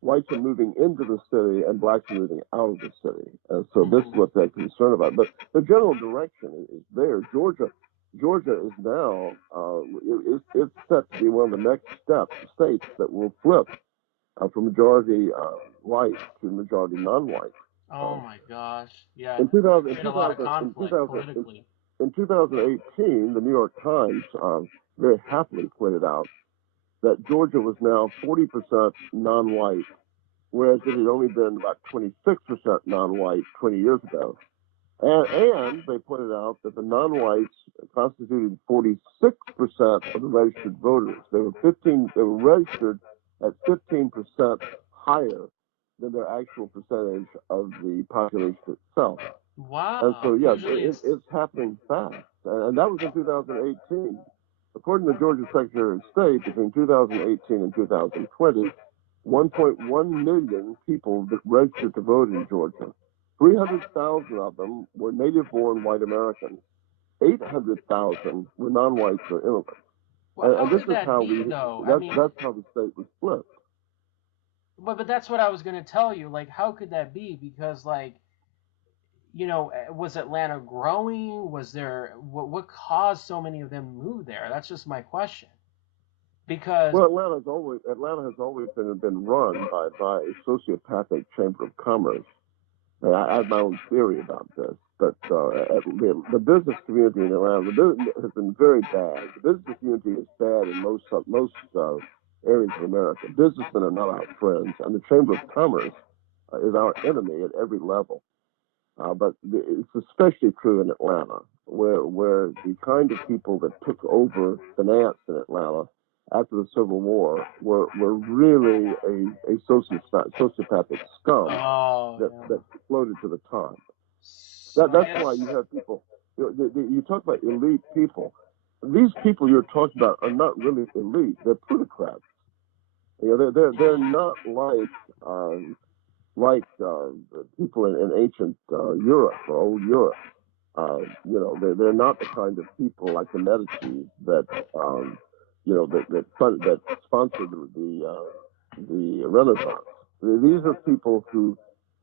Whites are moving into the city and blacks are moving out of the city. So this is what they're concerned about. But the general direction is there. Georgia is now it's set to be one of the next states that will flip from majority white to majority non-white. Oh my gosh! Yeah. In 2018, the New York Times very happily pointed out that Georgia was now 40% non-white, whereas it had only been about 26% non-white 20 years ago. And they pointed out that the non-whites constituted 46% of the registered voters. They were registered at 15% higher than their actual percentage of the population itself. Wow. And so, yeah, it's happening fast. And that was in 2018. According to the Georgia Secretary of State, between 2018 and 2020, 1.1 million people registered to vote in Georgia. 300,000 of them were native-born white Americans. 800,000 were non-whites or immigrants. Well, and this is how that's how the state was split. But that's what I was going to tell you. Like, how could that be? Because, like, was Atlanta growing? Was there what caused so many of them to move there? That's just my question. Because Well, Atlanta has always been run by a sociopathic chamber of commerce. And I have my own theory about this, but the business community in Atlanta has been very bad. The business community is bad in most areas of America. Businessmen are not our friends, and the chamber of commerce is our enemy at every level. But it's especially true in Atlanta, where the kind of people that took over finance in Atlanta after the Civil War were really a sociopathic scum that floated to the top. That's why you have people. You talk about elite people. These people you're talking about are not really elite. They're plutocrats. They're not like people in ancient Europe or old Europe. They're not the kind of people like the Medici that that sponsored the Renaissance. These are people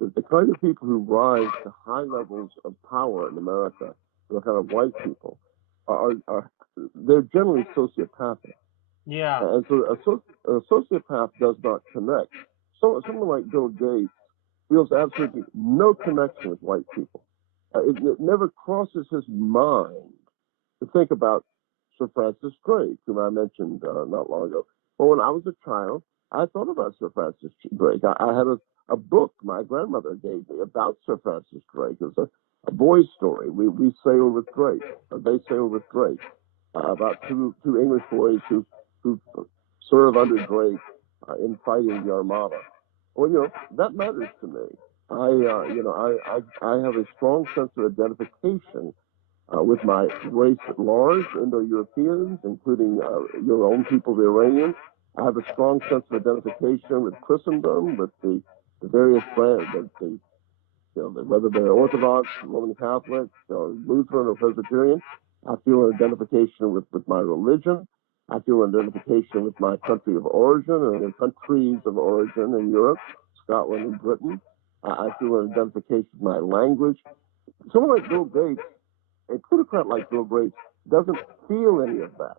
the kind of people who rise to high levels of power in America, the kind of white people, are they're generally sociopathic. yeah, And so a sociopath does not connect. So someone like Bill Gates feels absolutely no connection with white people. It never crosses his mind to think about Sir Francis Drake, whom I mentioned not long ago. Well, when I was a child, I thought about Sir Francis Drake. I had a book my grandmother gave me about Sir Francis Drake. It was a boy's story. We sailed with Drake. They sailed with Drake. About two English boys who served under Drake in fighting the Armada. Well, that matters to me. I have a strong sense of identification with my race at large, Indo-Europeans, including your own people, the Iranians. I have a strong sense of identification with Christendom, with the various brands, whether they're Orthodox, Roman Catholic, Lutheran, or Presbyterian. I feel an identification with my religion. I feel an identification with my country of origin and the countries of origin in Europe, Scotland, and Britain. I feel an identification with my language. Someone like Bill Gates, a plutocrat like Bill Gates, doesn't feel any of that.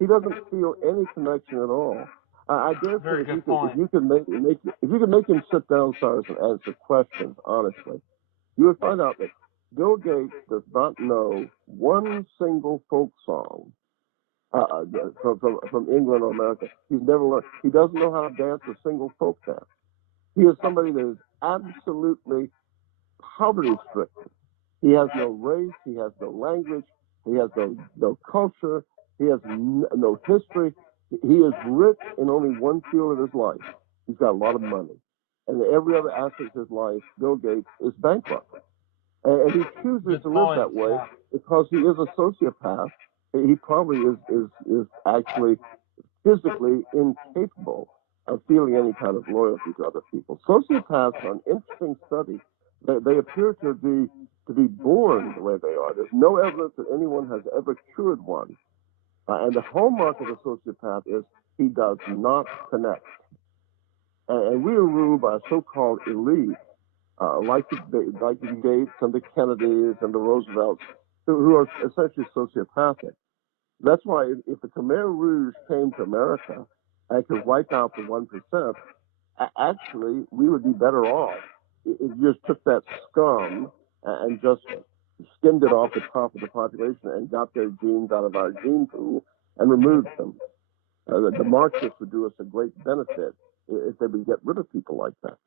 He doesn't feel any connection at all. I dare say if you could make him sit down, Cyrus, and answer questions honestly, you would find out that Bill Gates does not know one single folk song from England or America. He's never learned. He doesn't know how to dance a single folk dance. He is somebody that is absolutely poverty-stricken. He has no race. He has no language. He has no culture. He has no history. He is rich in only one field of his life. He's got a lot of money. And in every other aspect of his life, Bill Gates is bankrupt. And he chooses to live that way because he is a sociopath. He probably is actually physically incapable of feeling any kind of loyalty to other people. Sociopaths are an interesting study. They appear to be born the way they are. There's no evidence that anyone has ever cured one. And the hallmark of a sociopath is he does not connect. And we are ruled by a so-called elite, like the Gates and the Kennedys and the Roosevelts, who are essentially sociopathic. That's why if the Khmer Rouge came to America and could wipe out the 1%, actually we would be better off. It just took that scum and just skimmed it off the top of the population and got their genes out of our gene pool and removed them. The Marxists would do us a great benefit if they would get rid of people like that.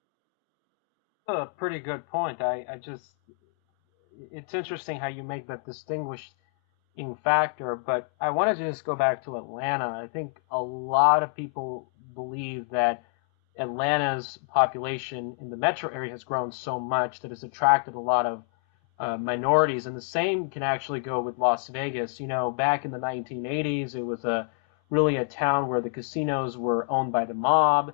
a pretty good point. It's interesting how you make that distinguishing factor, but I wanted to just go back to Atlanta. I think a lot of people believe that Atlanta's population in the metro area has grown so much that it's attracted a lot of minorities, and the same can actually go with Las Vegas. Back in the 1980s, it was really a town where the casinos were owned by the mob,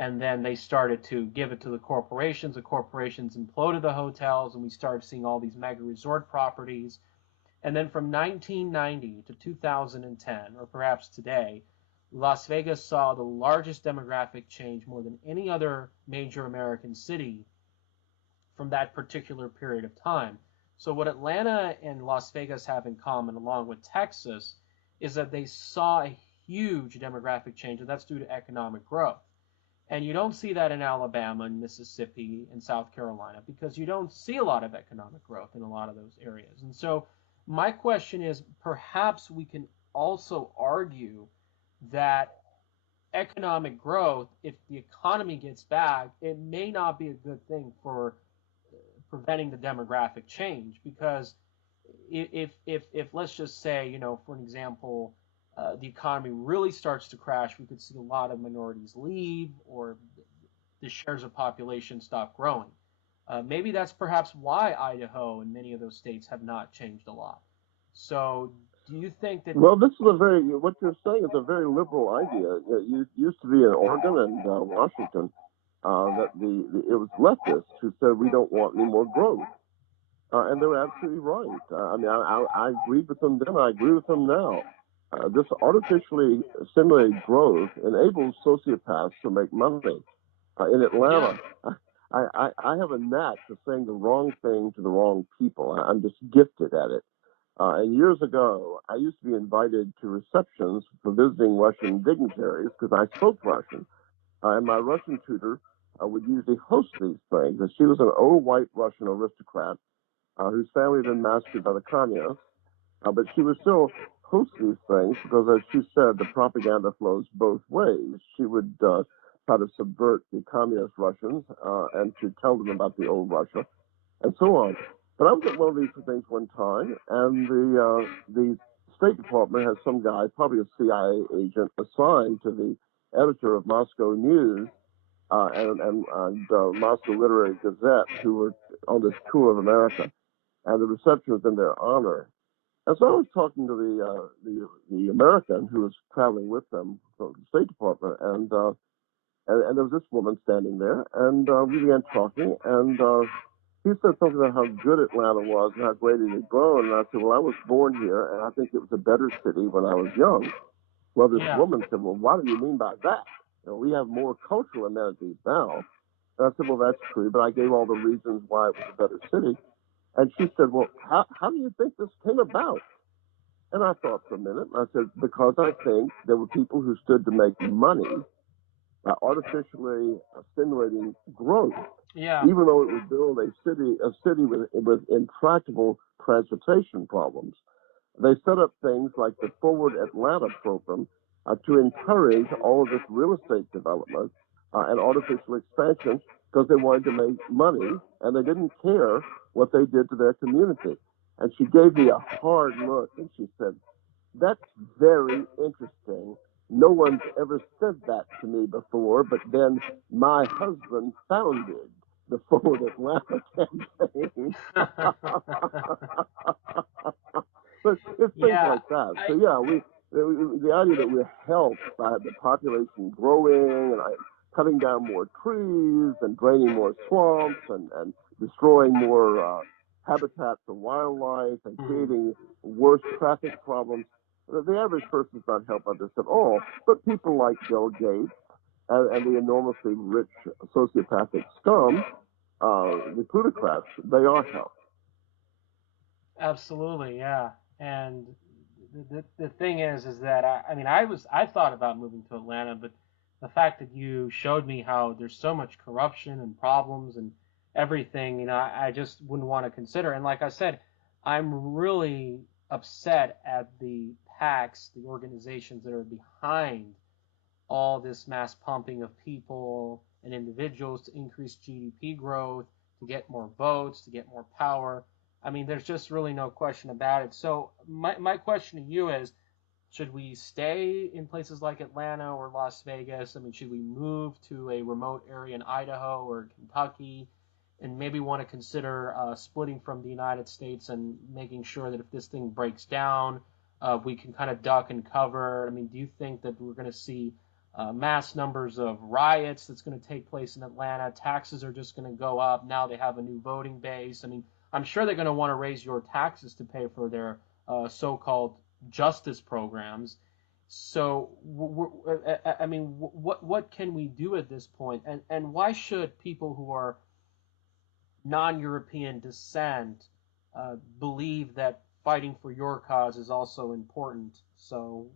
and then they started to give it to the corporations. The corporations imploded the hotels, and we started seeing all these mega resort properties. And then from 1990 to 2010, or perhaps today, Las Vegas saw the largest demographic change more than any other major American city from that particular period of time. So what Atlanta and Las Vegas have in common, along with Texas, is that they saw a huge demographic change, and that's due to economic growth. And you don't see that in Alabama and Mississippi and South Carolina because you don't see a lot of economic growth in a lot of those areas. And so my question is, perhaps we can also argue that economic growth, if the economy gets bad, it may not be a good thing for preventing the demographic change, because if let's just say, for an example, the economy really starts to crash, we could see a lot of minorities leave, or the shares of population stop growing. Maybe that's perhaps why Idaho and many of those states have not changed a lot. So do you think that? Well, this is what you're saying is a very liberal idea. It used to be in Oregon and Washington that it was leftists who said we don't want any more growth. And they're absolutely right. I agreed with them then. I agree with them now. This artificially stimulated growth enables sociopaths to make money. In Atlanta, I have a knack for saying the wrong thing to the wrong people. I'm just gifted at it. And years ago, I used to be invited to receptions for visiting Russian dignitaries because I spoke Russian. And my Russian tutor would usually host these things. And she was an old white Russian aristocrat whose family had been massacred by the communists. But she would still host these things because, as she said, the propaganda flows both ways. She would try to subvert the communist Russians and to tell them about the old Russia and so on. But I was at one of these things one time, and the State Department has some guy, probably a CIA agent, assigned to the editor of Moscow News and Moscow Literary Gazette, who were on this tour of America, and the reception was in their honor. And so I was talking to the American who was traveling with them from the State Department, and there was this woman standing there, and we began talking, and he said something about how good Atlanta was and how great it had grown. And I said, well, I was born here, and I think it was a better city when I was young. Well, this woman said, well, what do you mean by that? We have more cultural amenities now. And I said, well, that's true, but I gave all the reasons why it was a better city. And she said, well, how do you think this came about? And I thought for a minute, and I said, because I think there were people who stood to make money by artificially stimulating growth. Yeah. Even though it would build a city with intractable transportation problems. They set up things like the Forward Atlanta program to encourage all of this real estate development and artificial expansion because they wanted to make money and they didn't care what they did to their community. And she gave me a hard look and she said, that's very interesting. No one's ever said that to me before, but then my husband founded the Forward Atlanta campaign. But it's things like that. So yeah, the idea that we're helped by the population growing and cutting down more trees and draining more swamps and destroying more habitat for wildlife and creating worse traffic problems. The average person is not helped by this at all, but people like Bill Gates and the enormously rich sociopathic scum, the plutocrats, they are helped. Absolutely, yeah. And the thing is that I thought about moving to Atlanta, but the fact that you showed me how there's so much corruption and problems and everything, I just wouldn't want to consider. And like I said, I'm really upset at the PACs, the organizations that are behind all this mass pumping of people and individuals to increase GDP growth, to get more votes, to get more power. I mean, there's just really no question about it. So my question to you is, should we stay in places like Atlanta or Las Vegas? I mean, should we move to a remote area in Idaho or Kentucky and maybe want to consider splitting from the United States and making sure that if this thing breaks down, we can kind of duck and cover? I mean, do you think that we're going to see mass numbers of riots that's going to take place in Atlanta? Taxes are just going to go up. Now they have a new voting base. I mean, I'm sure they're going to want to raise your taxes to pay for their so-called justice programs. So, I mean, what can we do at this point? And why should people who are non-European descent believe that fighting for your cause is also important? So,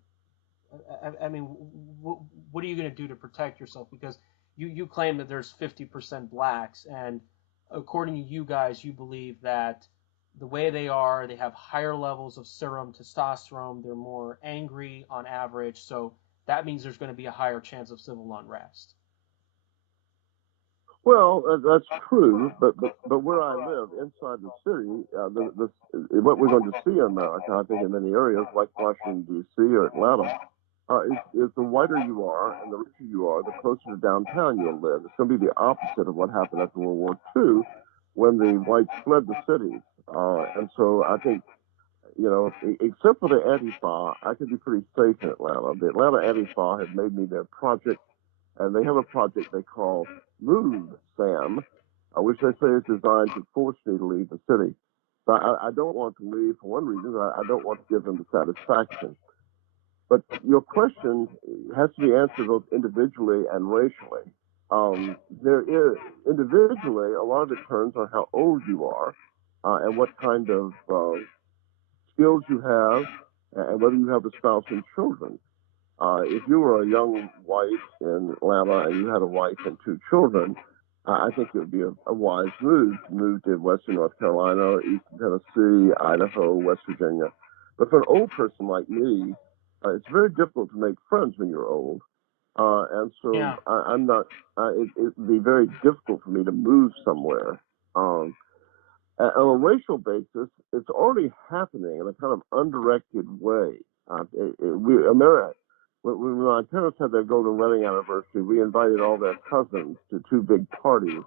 I mean, what are you going to do to protect yourself? Because you claim that there's 50% blacks, and according to you guys, you believe that the way they are, they have higher levels of serum testosterone, they're more angry on average, so that means there's going to be a higher chance of civil unrest. Well, that's true, but where I live, inside the city, what we're going to see in America, I think in many areas like Washington, D.C. or Atlanta, is the whiter you are and the richer you are, the closer to downtown you'll live. It's going to be the opposite of what happened after World War II when the whites fled the cities. And so I think, except for the Antifa, I could be pretty safe in Atlanta. The Atlanta Antifa has made me their project, and they have a project they call Move, Sam, which they say is designed to force me to leave the city. But I don't want to leave for one reason. I don't want to give them the satisfaction. But your question has to be answered both individually and racially. There is, individually, a lot of it turns on how old you are and what kind of skills you have and whether you have a spouse and children. If you were a young wife in Atlanta and you had a wife and two children, I think it would be a wise move to move to Western North Carolina, Eastern Tennessee, Idaho, West Virginia. But for an old person like me, it's very difficult to make friends when you're old. And so Yeah. I'm not, it would be very difficult for me to move somewhere. On a racial basis, it's already happening in a kind of undirected way. America, when my parents had their golden wedding anniversary, we invited all their cousins to two big parties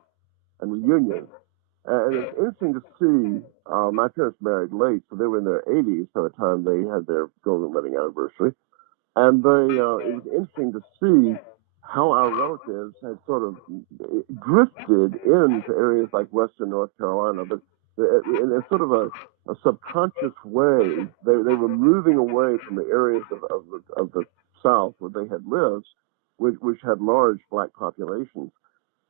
and reunions. And it's interesting to see, my parents married late, so they were in their 80s by the time they had their golden wedding anniversary. And it was interesting to see how our relatives had sort of drifted into areas like Western North Carolina, but in a sort of a subconscious way, they were moving away from the areas of the South where they had lived, which had large black populations.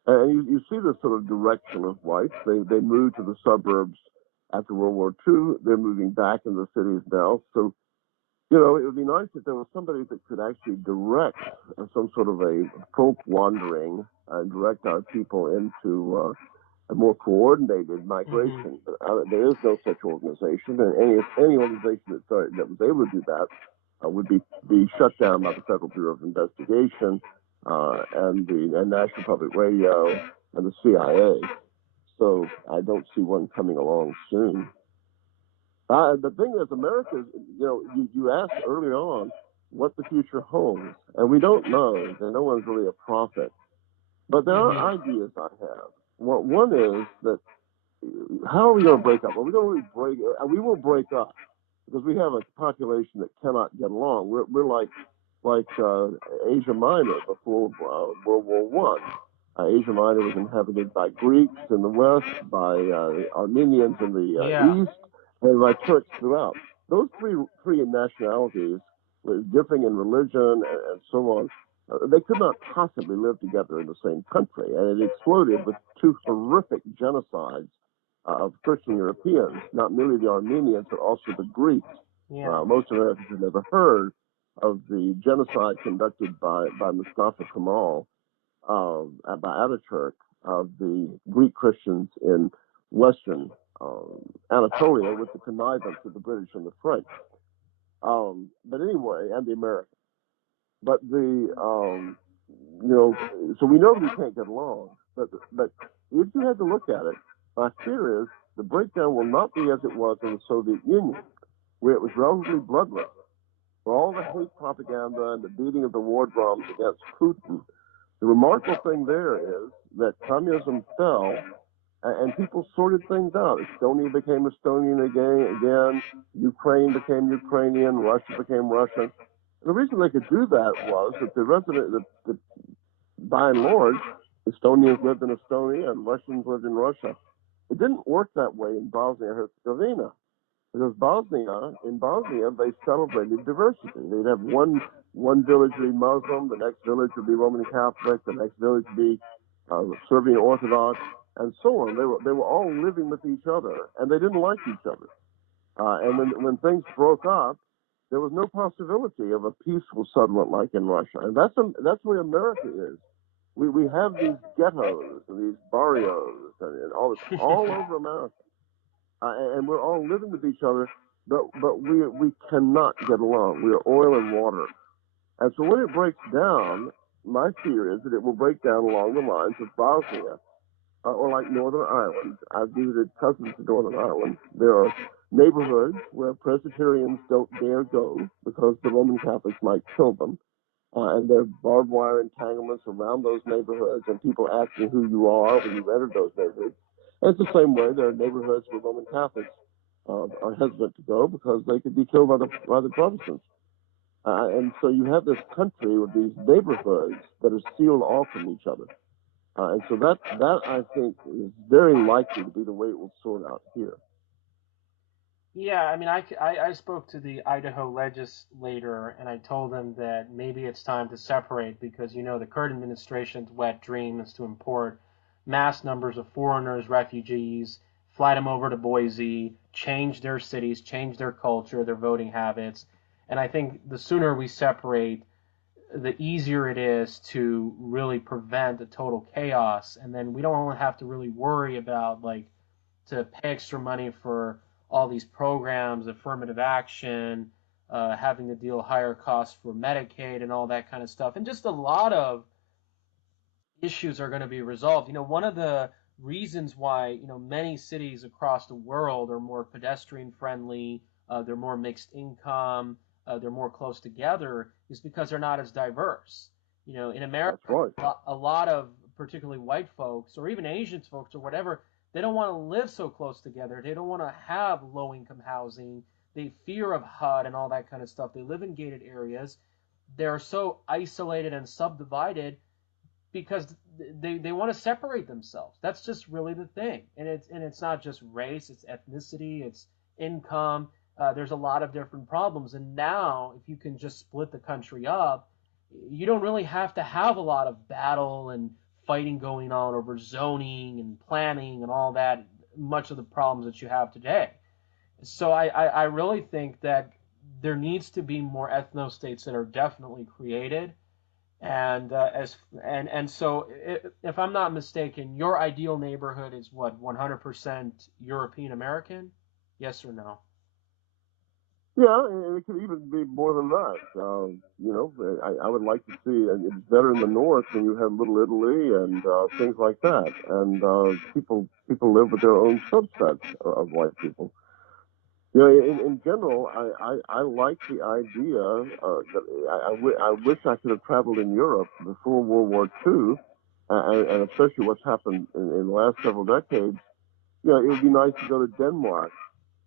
And you see this sort of direction of whites. They moved to the suburbs after World War II. They're moving back into the cities now. So, it would be nice if there was somebody that could actually direct some sort of a folk wandering and direct our people into a more coordinated migration. Mm-hmm. There is no such organization, and any organization that was able to do that would be shut down by the Federal Bureau of Investigation and National Public Radio and the CIA. So I don't see one coming along soon. The thing is, America, you asked early on what the future holds, and we don't know, and no one's really a prophet. But there are ideas I have. One is that, how are we going to break up? Well, we don't really we will break up because we have a population that cannot get along. We're like Asia Minor before World War I. Asia Minor was inhabited by Greeks in the west, by Armenians in the east, and by Turks throughout. Those three nationalities, differing in religion and so on, they could not possibly live together in the same country, and it exploded with two horrific genocides of Christian Europeans, not merely the Armenians, but also the Greeks. Yeah. Most Americans have never heard of the genocide conducted by Mustafa Kemal, by Ataturk, of the Greek Christians in Western Anatolia with the connivance of the British and the French. But anyway, and the Americans. But so we know we can't get along. But if you had to look at it, my fear is the breakdown will not be as it was in the Soviet Union, where it was relatively bloodless. For all the hate propaganda and the beating of the war drums against Putin, the remarkable thing there is that communism fell and people sorted things out. Estonia became Estonian again. Ukraine became Ukrainian. Russia became Russian. And the reason they could do that was that by and large, Estonians lived in Estonia and Russians lived in Russia. It didn't work that way in Bosnia and Herzegovina. Because in Bosnia, they celebrated diversity. They'd have one village would be Muslim, the next village would be Roman Catholic, the next village would be Serbian Orthodox, and so on. They were all living with each other, and they didn't like each other. And when things broke up, there was no possibility of a peaceful settlement like in Russia. And that's where America is. We have these ghettos and these barrios and all this all over America. And we're all living with each other, but we cannot get along. We are oil and water. And so when it breaks down, my fear is that it will break down along the lines of Bosnia, or like Northern Ireland. I've visited cousins in Northern Ireland. There are neighborhoods where Presbyterians don't dare go because the Roman Catholics might kill them. And there are barbed wire entanglements around those neighborhoods and people asking who you are when you enter those neighborhoods. And it's the same way there are neighborhoods where Roman Catholics are hesitant to go because they could be killed by the Protestants. And so you have this country with these neighborhoods that are sealed off from each other. And so that I think is very likely to be the way it will sort out here. Yeah, I mean, I spoke to the Idaho legislator, and I told them that maybe it's time to separate because, the current administration's wet dream is to import mass numbers of foreigners, refugees, fly them over to Boise, change their cities, change their culture, their voting habits. And I think the sooner we separate, the easier it is to really prevent a total chaos. And then we don't have to really worry about, to pay extra money for all these programs, affirmative action, having to deal higher costs for Medicaid and all that kind of stuff. And just a lot of issues are going to be resolved. One of the reasons why, many cities across the world are more pedestrian friendly, they're more mixed income, they're more close together is because they're not as diverse. In America, right. a lot of particularly white folks or even Asian folks or whatever, they don't want to live so close together. They don't want to have low-income housing. They fear of HUD and all that kind of stuff. They live in gated areas. They're so isolated and subdivided because they want to separate themselves. That's just really the thing. And it's not just race. It's ethnicity. It's income. There's a lot of different problems. And now, if you can just split the country up, you don't really have to have a lot of battle and fighting going on over zoning and planning and all that, much of the problems that you have today. So I really think that there needs to be more ethno-states that are definitely created. And so if I'm not mistaken, your ideal neighborhood is what, 100% European American? Yes or no? Yeah, and it could even be more than that. I would like to see it's better in the north when you have Little Italy and things like that, and people live with their own subsets of white people. In general, I like the idea that I wish I could have traveled in Europe before World War II, and especially what's happened in the last several decades. It would be nice to go to Denmark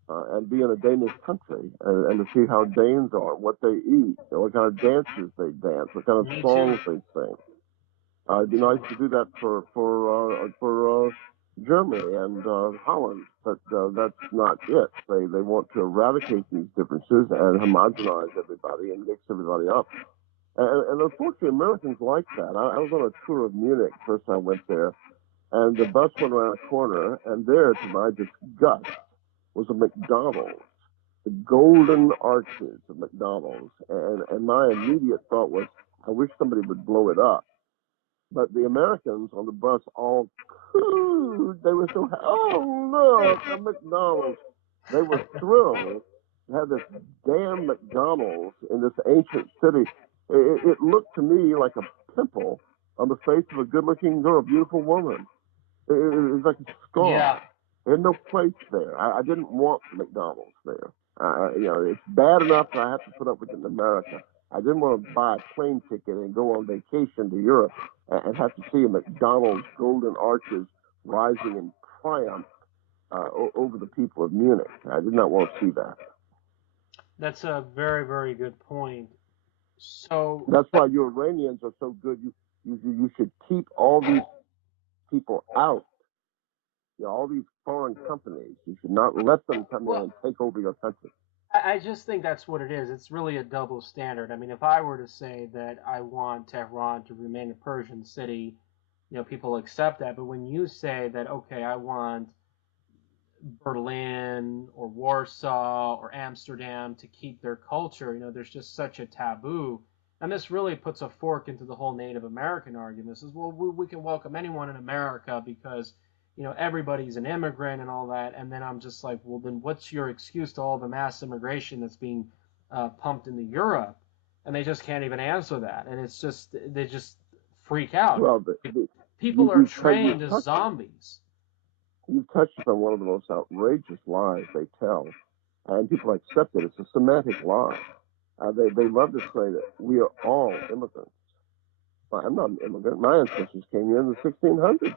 and be in a Danish country and to see how Danes are, what they eat, what kind of dances they dance, what kind of songs they sing. It'd be nice to do that for Germany and Holland, but that's not it. They want to eradicate these differences and homogenize everybody and mix everybody up. And unfortunately, Americans like that. I was on a tour of Munich first time I went there, and the bus went around a corner, and there, to my disgust, was a McDonald's, the golden arches of McDonald's. And my immediate thought was, I wish somebody would blow it up. But the Americans on the bus all cooed. They were so, oh, look, a McDonald's. They were thrilled to have this damn McDonald's in this ancient city. It looked to me like a pimple on the face of a good-looking girl, a beautiful woman. It was like a scar. Yeah. There's no place there. I didn't want McDonald's there. It's bad enough that I have to put up with it in America. I didn't want to buy a plane ticket and go on vacation to Europe and have to see a McDonald's golden arches rising in triumph over the people of Munich. I did not want to see that. That's a very, very good point. So that's why you Iranians are so good. You should keep all these people out all these foreign companies. You should not let them come in and take over your country. I just think that's what it is. It's really a double standard. I mean, if I were to say that I want Tehran to remain a Persian city, people accept that. But when you say that, okay, I want Berlin or Warsaw or Amsterdam to keep their culture, there's just such a taboo. And this really puts a fork into the whole Native American argument. It says, well, we can welcome anyone in America because, everybody's an immigrant and all that. And then I'm just like, well, then what's your excuse to all the mass immigration that's being pumped into Europe? And they just can't even answer that. And it's just, they just freak out. Well, people are trained as zombies. You've touched on one of the most outrageous lies they tell, and people accept it. It's a semantic lie. They love to say that we are all immigrants. Well, I'm not an immigrant. My ancestors came here in the 1600s.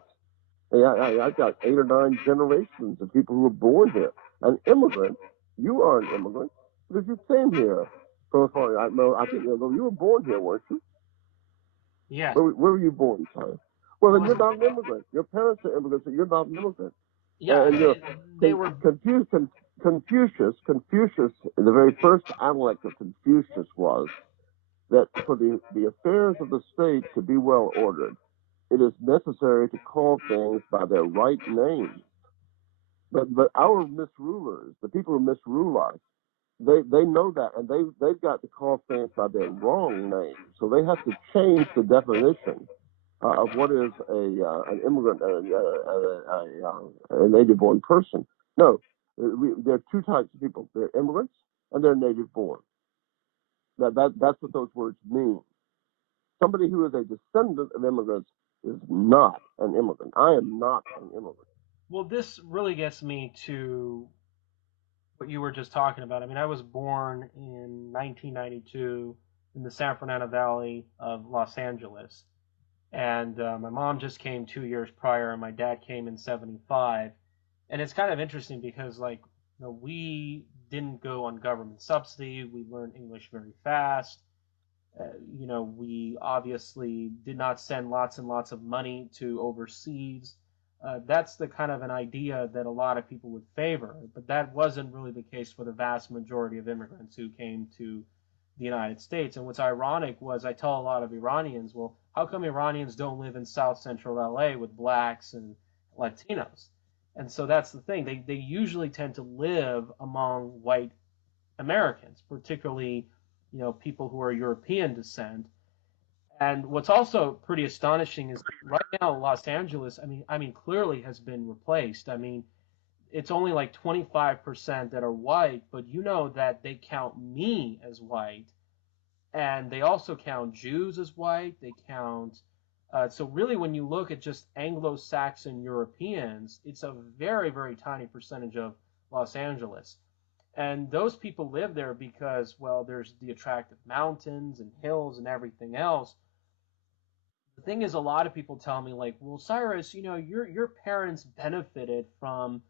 I've got 8 or 9 generations of people who were born here. An immigrant, you are an immigrant because you came here from a foreign. I think you were born here, weren't you? Yeah. Where were you born, son? Well, then you're not an immigrant. Your parents are immigrants, and you're not an immigrant. Yeah, and they were Confucius. The very first analect of Confucius was that for the affairs of the state to be well ordered, it is necessary to call things by their right names. But our misrulers, the people who misrule us, they know that, and they've got to call things by their wrong names. So they have to change the definition of what is an immigrant, a native-born person. No, there are 2 types of people. They're immigrants and they're native-born. That's what those words mean. Somebody who is a descendant of immigrants is not an immigrant. I am not an immigrant. Well, this really gets me to what you were just talking about. I mean, I was born in 1992 in the San Fernando Valley of Los Angeles. And my mom just came 2 years prior, and my dad came in '75. And it's kind of interesting because, we didn't go on government subsidy. We learned English very fast. We obviously did not send lots and lots of money to overseas. That's the kind of an idea that a lot of people would favor, but that wasn't really the case for the vast majority of immigrants who came to the United States. And what's ironic was I tell a lot of Iranians, well, how come Iranians don't live in South Central LA with blacks and Latinos? And so that's the thing. They usually tend to live among white Americans, particularly, people who are European descent. And what's also pretty astonishing is right now Los Angeles, I mean, clearly has been replaced. I mean, it's only like 25% that are white, but that they count me as white, and they also count Jews as white. They count so really when you look at just Anglo-Saxon Europeans, it's a very, very tiny percentage of Los Angeles. And those people live there because, well, there's the attractive mountains and hills and everything else. The thing is, a lot of people tell me, like, well, Cyrus, your parents benefited from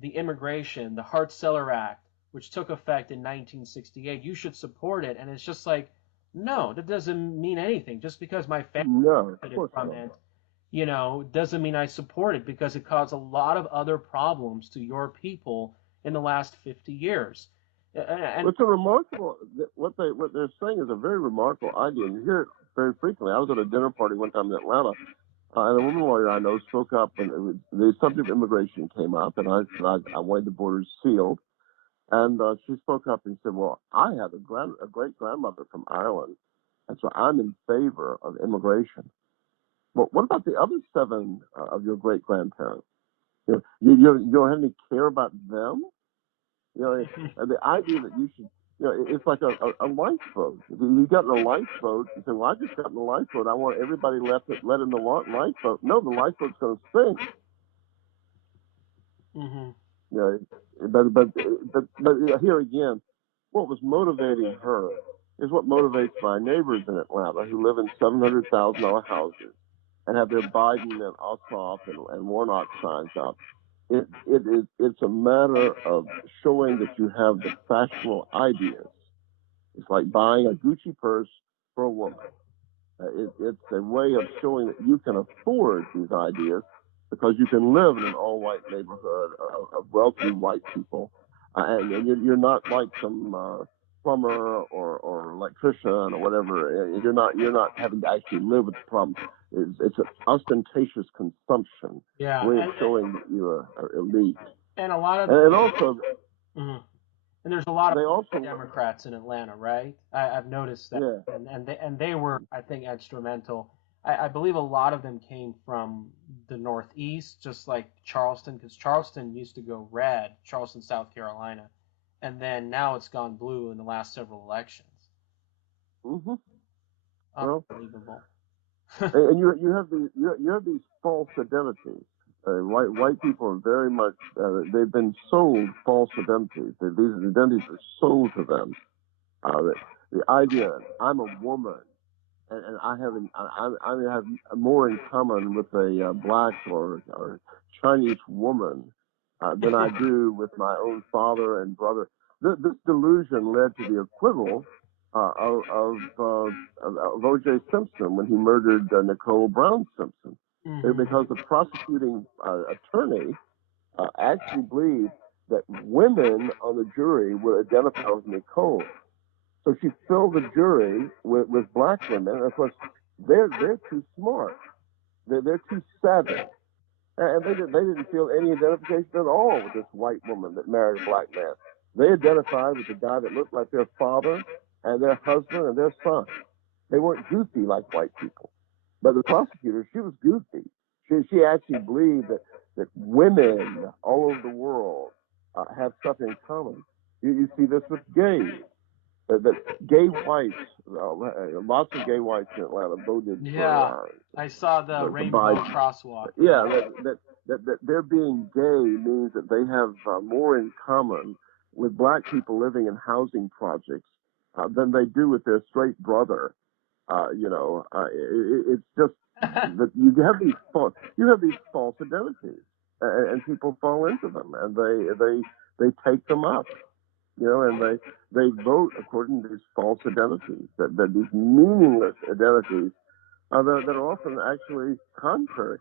the immigration, the Hart-Celler Act, which took effect in 1968. You should support it. And it's just like, no, that doesn't mean anything. Just because my family benefited from it, doesn't mean I support it, because it caused a lot of other problems to your people in the last 50 years. And it's a remarkable, what they're saying is a very remarkable idea. You hear it very frequently. I was at a dinner party one time in Atlanta, and a woman lawyer I know spoke up, and the subject of immigration came up, and I said I wanted the borders sealed. And she spoke up and said, well, I have a great-grandmother from Ireland, and so I'm in favor of immigration. But what about the other 7 of your great-grandparents? You don't have any care about them? The idea that you should, it's like a lifeboat. If you got in a lifeboat, you say, well, I just got in a lifeboat. I want everybody let in the lifeboat. No, the lifeboat's going to sink. Mm-hmm. But here again, what was motivating her is what motivates my neighbors in Atlanta who live in $700,000 houses and have their Biden and Ossoff and Warnock signs up. It's a matter of showing that you have the fashionable ideas. It's like buying a Gucci purse for a woman. It's a way of showing that you can afford these ideas, because you can live in an all-white neighborhood of wealthy white people, and you're not like some plumber or electrician or whatever. You're not having to actually live with the problem. It's an ostentatious consumption, way of showing that you are elite. And a lot of and also, and there's a lot of also Democrats in Atlanta, right? I've noticed that, yeah. and they were, I think, instrumental. I believe a lot of them came from the Northeast, just like Charleston, because Charleston used to go red, Charleston, South Carolina, and then now it's gone blue in the last several elections. Mm-hmm. Unbelievable. Well, and you have these false identities. White people are very much they've been sold false identities. These identities are sold to them. The idea I'm a woman and I have more in common with a black or Chinese woman than I do with my own father and brother. This delusion led to the acquittal of O.J. Simpson when he murdered Nicole Brown Simpson, because the prosecuting attorney actually believed that women on the jury would identify with Nicole. So she filled the jury with black women, and of course they're too smart, they're too savvy, and they didn't feel any identification at all with this white woman that married a black man. They identified with the guy that looked like their father and their husband and their son. They weren't goofy like white people. But the prosecutor, she was goofy. She actually believed that women all over the world have something in common. You see this with gays. That gay whites, lots of gay whites in Atlanta voted for. I saw the rainbow crosswalk. Yeah, that their being gay means that they have more in common with black people living in housing projects than they do with their straight brother. It's just that you have these false identities, and people fall into them, and they take them up. And they vote according to these false identities, that these meaningless identities that are often actually contrary.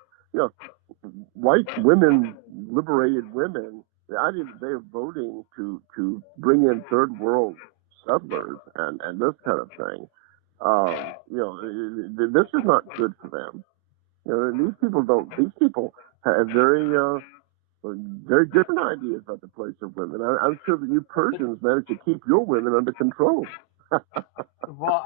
White women, liberated women, the idea that they're voting to bring in third world settlers and this kind of thing, this is not good for them. These people have very different ideas about the place of women. I'm sure that you Persians managed to keep your women under control. Well,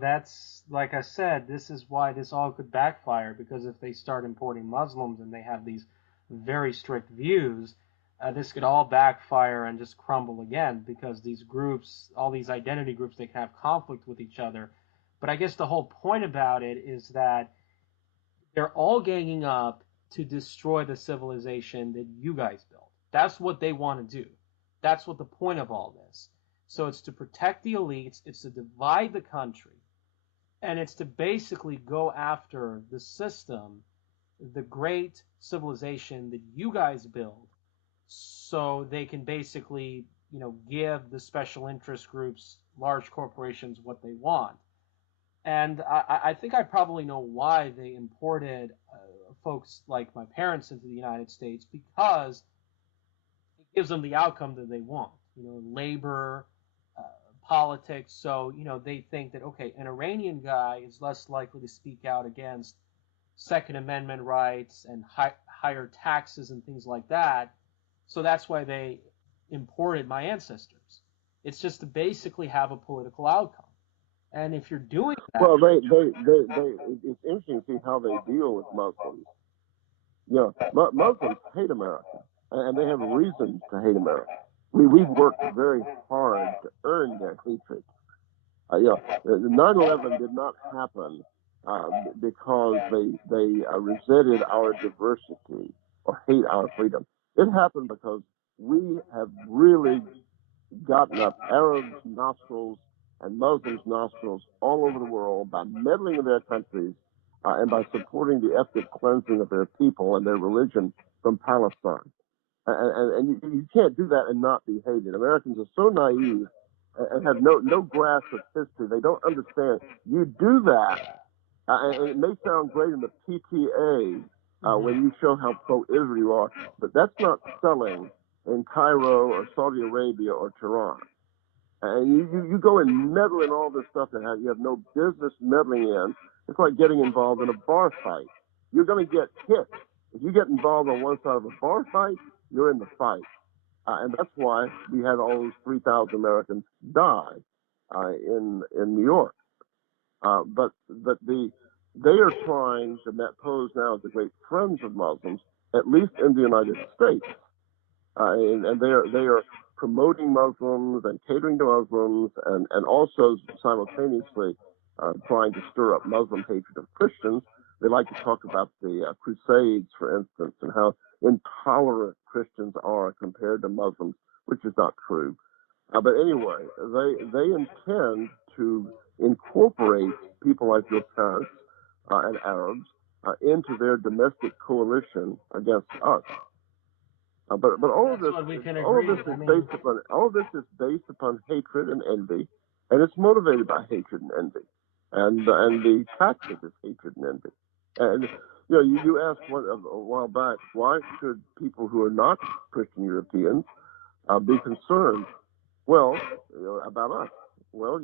that's like I said, this is why this all could backfire, because if they start importing Muslims and they have these very strict views, this could all backfire and just crumble again, because these groups, all these identity groups, they can have conflict with each other. But I guess the whole point about it is that they're all ganging up to destroy the civilization that you guys built. That's what they want to do. That's what the point of all this. So it's to protect the elites, it's to divide the country, and it's to basically go after the system, the great civilization that you guys build, so they can basically, give the special interest groups, large corporations, what they want. And I think I probably know why they imported folks like my parents into the United States, because it gives them the outcome that they want. Labor, politics. So, they think that, okay, an Iranian guy is less likely to speak out against Second Amendment rights and higher taxes and things like that. So that's why they imported my ancestors. It's just to basically have a political outcome. And if you're doing that, well, it's interesting to see how they deal with Muslims. Muslims hate America, and they have reasons to hate America. We've worked very hard to earn their hatred. 9/11 did not happen because they resented our diversity or hate our freedom. It happened because we have really gotten up Arabs' nostrils and Muslims' nostrils all over the world by meddling in their countries and by supporting the ethnic cleansing of their people and their religion from Palestine. And you can't do that and not be hated. Americans are so naive and have no grasp of history. They don't understand. You do that, and it may sound great in the PTA, when you show how pro-Israel you are. But that's not selling in Cairo or Saudi Arabia or Tehran. And you go and meddle in all this stuff that you have no business meddling in. It's like getting involved in a bar fight. You're going to get hit. If you get involved on one side of a bar fight, you're in the fight. And that's why we had all those 3,000 Americans die in New York. But they are trying to pose now as the great friends of Muslims, at least in the United States. And they are promoting Muslims and catering to Muslims, and also simultaneously trying to stir up Muslim hatred of Christians. They like to talk about the Crusades, for instance, and how intolerant Christians are compared to Muslims, which is not true. But anyway, they intend to incorporate people like your parents and Arabs into their domestic coalition against us. But all of this is based upon hatred and envy, and it's motivated by hatred and envy, and the tactic is hatred and envy. And you asked a while back, why should people who are not Christian Europeans be concerned? Well, about us. Well,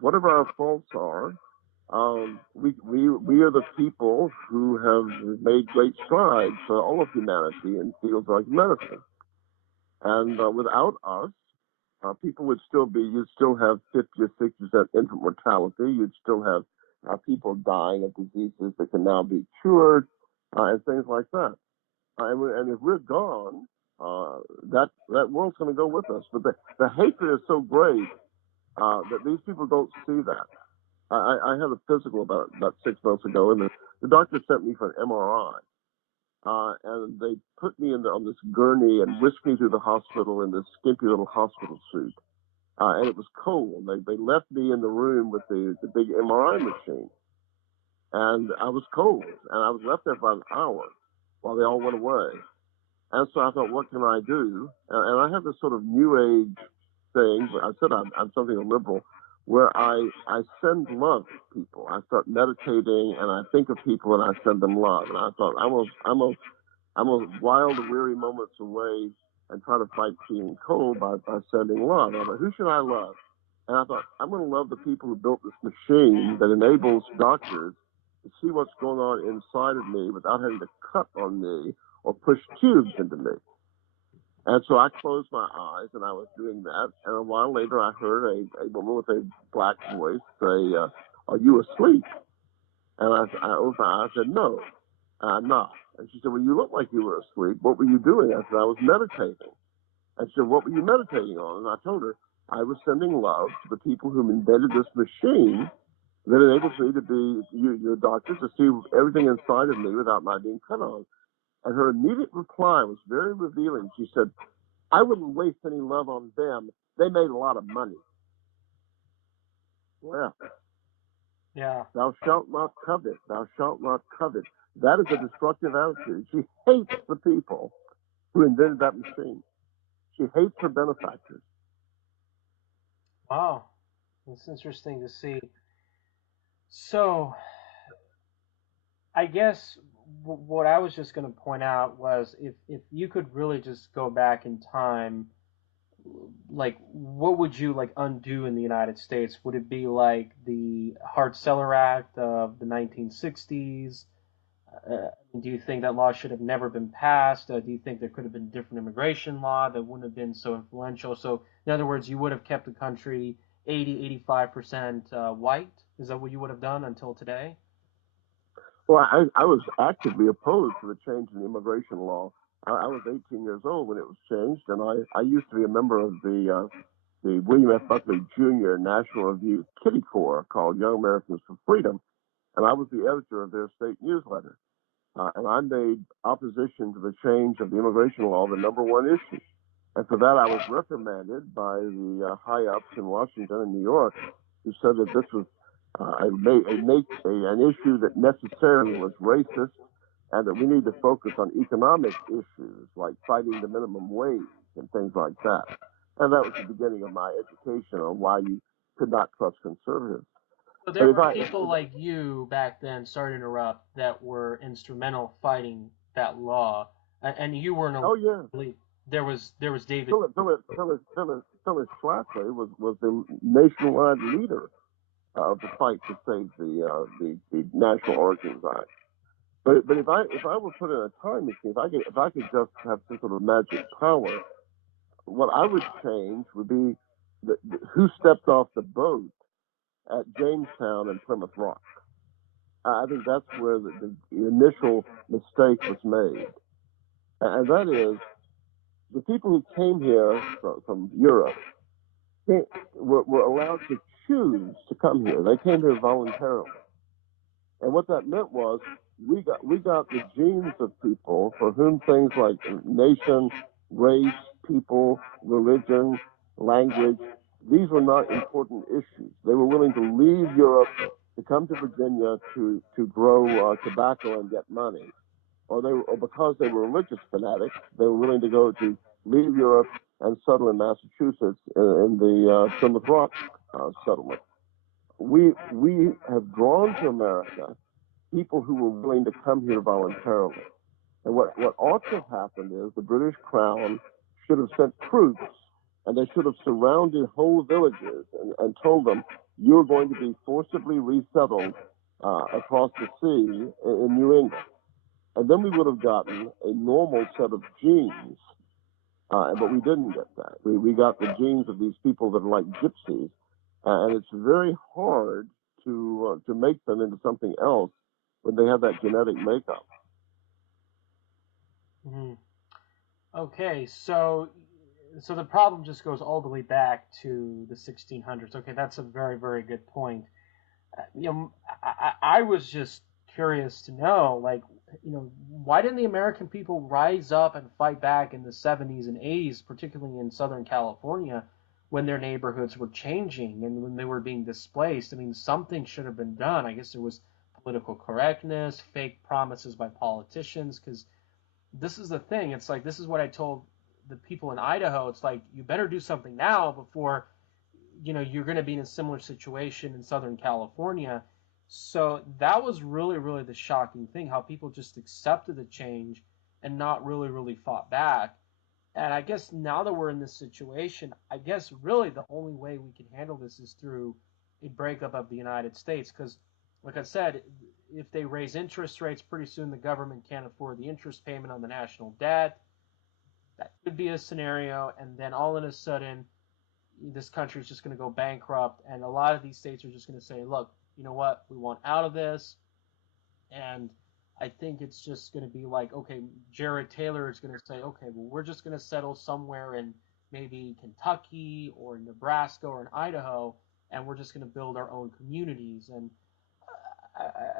whatever our faults are, we are the people who have made great strides for all of humanity in fields like medicine. And without us, people would you'd still have 50 or 60% infant mortality. You'd still have people dying of diseases that can now be cured, and things like that. And if we're gone, that world's going to go with us. But the hatred is so great that these people don't see that. I had a physical about 6 months ago, and the doctor sent me for an MRI. And they put me on this gurney and whisked me through the hospital in this skimpy little hospital suit. And it was cold. They left me in the room with the big MRI machine. And I was cold. And I was left there for an hour while they all went away. And so I thought, what can I do? And I have this sort of new age thing. I said I'm something liberal, where I send love to people. I start meditating and I think of people and I send them love. And I thought I'm a wild, weary moments away and try to fight being cold by sending love. I thought, who should I love? And I thought, I'm going to love the people who built this machine that enables doctors to see what's going on inside of me without having to cut on me or push tubes into me. And so I closed my eyes, and I was doing that. And a while later, I heard a woman with a black voice say, are you asleep? And I opened my eyes and said, no, I'm not. And she said, well, you look like you were asleep. What were you doing? I said, I was meditating. And she said, what were you meditating on? And I told her, I was sending love to the people who invented this machine that enables me to be your doctor, to see everything inside of me without my being cut on. And her immediate reply was very revealing. She said, I wouldn't waste any love on them. They made a lot of money. Well, yeah. Thou shalt not covet. Thou shalt not covet. That is a destructive attitude. She hates the people who invented that machine. She hates her benefactors. Wow. It's interesting to see. So, I guess what I was just going to point out was if you could really just go back in time, like what would you like undo in the United States? Would it be like the Hart-Celler Act of the 1960s? Do you think that law should have never been passed? Do you think there could have been a different immigration law that wouldn't have been so influential? So, in other words, you would have kept the country 80-85% white? Is that what you would have done until today? Well, I was actively opposed to the change in the immigration law. I was 18 years old when it was changed, and I used to be a member of the William F. Buckley Jr. National Review Kitty Corps called Young Americans for Freedom, and I was the editor of their state newsletter. And I made opposition to the change of the immigration law the number one issue. And for that, I was reprimanded by the high-ups in Washington and New York, who said that this was an issue that necessarily was racist, and that we need to focus on economic issues like fighting the minimum wage and things like that. And that was the beginning of my education on why you could not trust conservatives. So But there if were I, people like you back then, sorry to interrupt, that were instrumental fighting that law, and you weren't oh yeah, alone. There was David. Phyllis Schlafly was the nationwide leader of the fight to save the National Origins Act. But if I were put in a time machine, if I could just have some sort of magic power, what I would change would be who stepped off the boat at Jamestown and Plymouth Rock. I think that's where the initial mistake was made, and that is the people who came here from Europe were allowed to choose to come here. They came here voluntarily, and what that meant was we got the genes of people for whom things like nation, race, people, religion, language, these were not important issues. They were willing to leave Europe to come to Virginia to grow tobacco and get money, or because they were religious fanatics, they were willing to go to leave Europe and settle in Massachusetts in the Plymouth Rock settlement. We have drawn to America people who were willing to come here voluntarily. And what ought to have happened is the British Crown should have sent troops, and they should have surrounded whole villages and told them, you're going to be forcibly resettled across the sea in New England. And then we would have gotten a normal set of genes. But we didn't get that. We got the genes of these people that are like gypsies. And it's very hard to make them into something else when they have that genetic makeup. Mhm. Okay, so the problem just goes all the way back to the 1600s. Okay, that's a very, very good point. I was just curious to know, like, why didn't the American people rise up and fight back in the 70s and 80s, particularly in Southern California, when their neighborhoods were changing and when they were being displaced? I mean, something should have been done. I guess there was political correctness, fake promises by politicians, because this is the thing. It's like, this is what I told the people in Idaho. It's like, you better do something now before you're going to be in a similar situation in Southern California. So that was really, really the shocking thing, how people just accepted the change and not really, really fought back. And I guess now that we're in this situation, I guess really the only way we can handle this is through a breakup of the United States. Because, like I said, if they raise interest rates, pretty soon the government can't afford the interest payment on the national debt. That could be a scenario. And then all of a sudden, this country is just going to go bankrupt, and a lot of these states are just going to say, look, you know what, we want out of this. And I think it's just going to be like, okay, Jared Taylor is going to say, okay, well, we're just going to settle somewhere in maybe Kentucky or Nebraska or in Idaho, and we're just going to build our own communities. And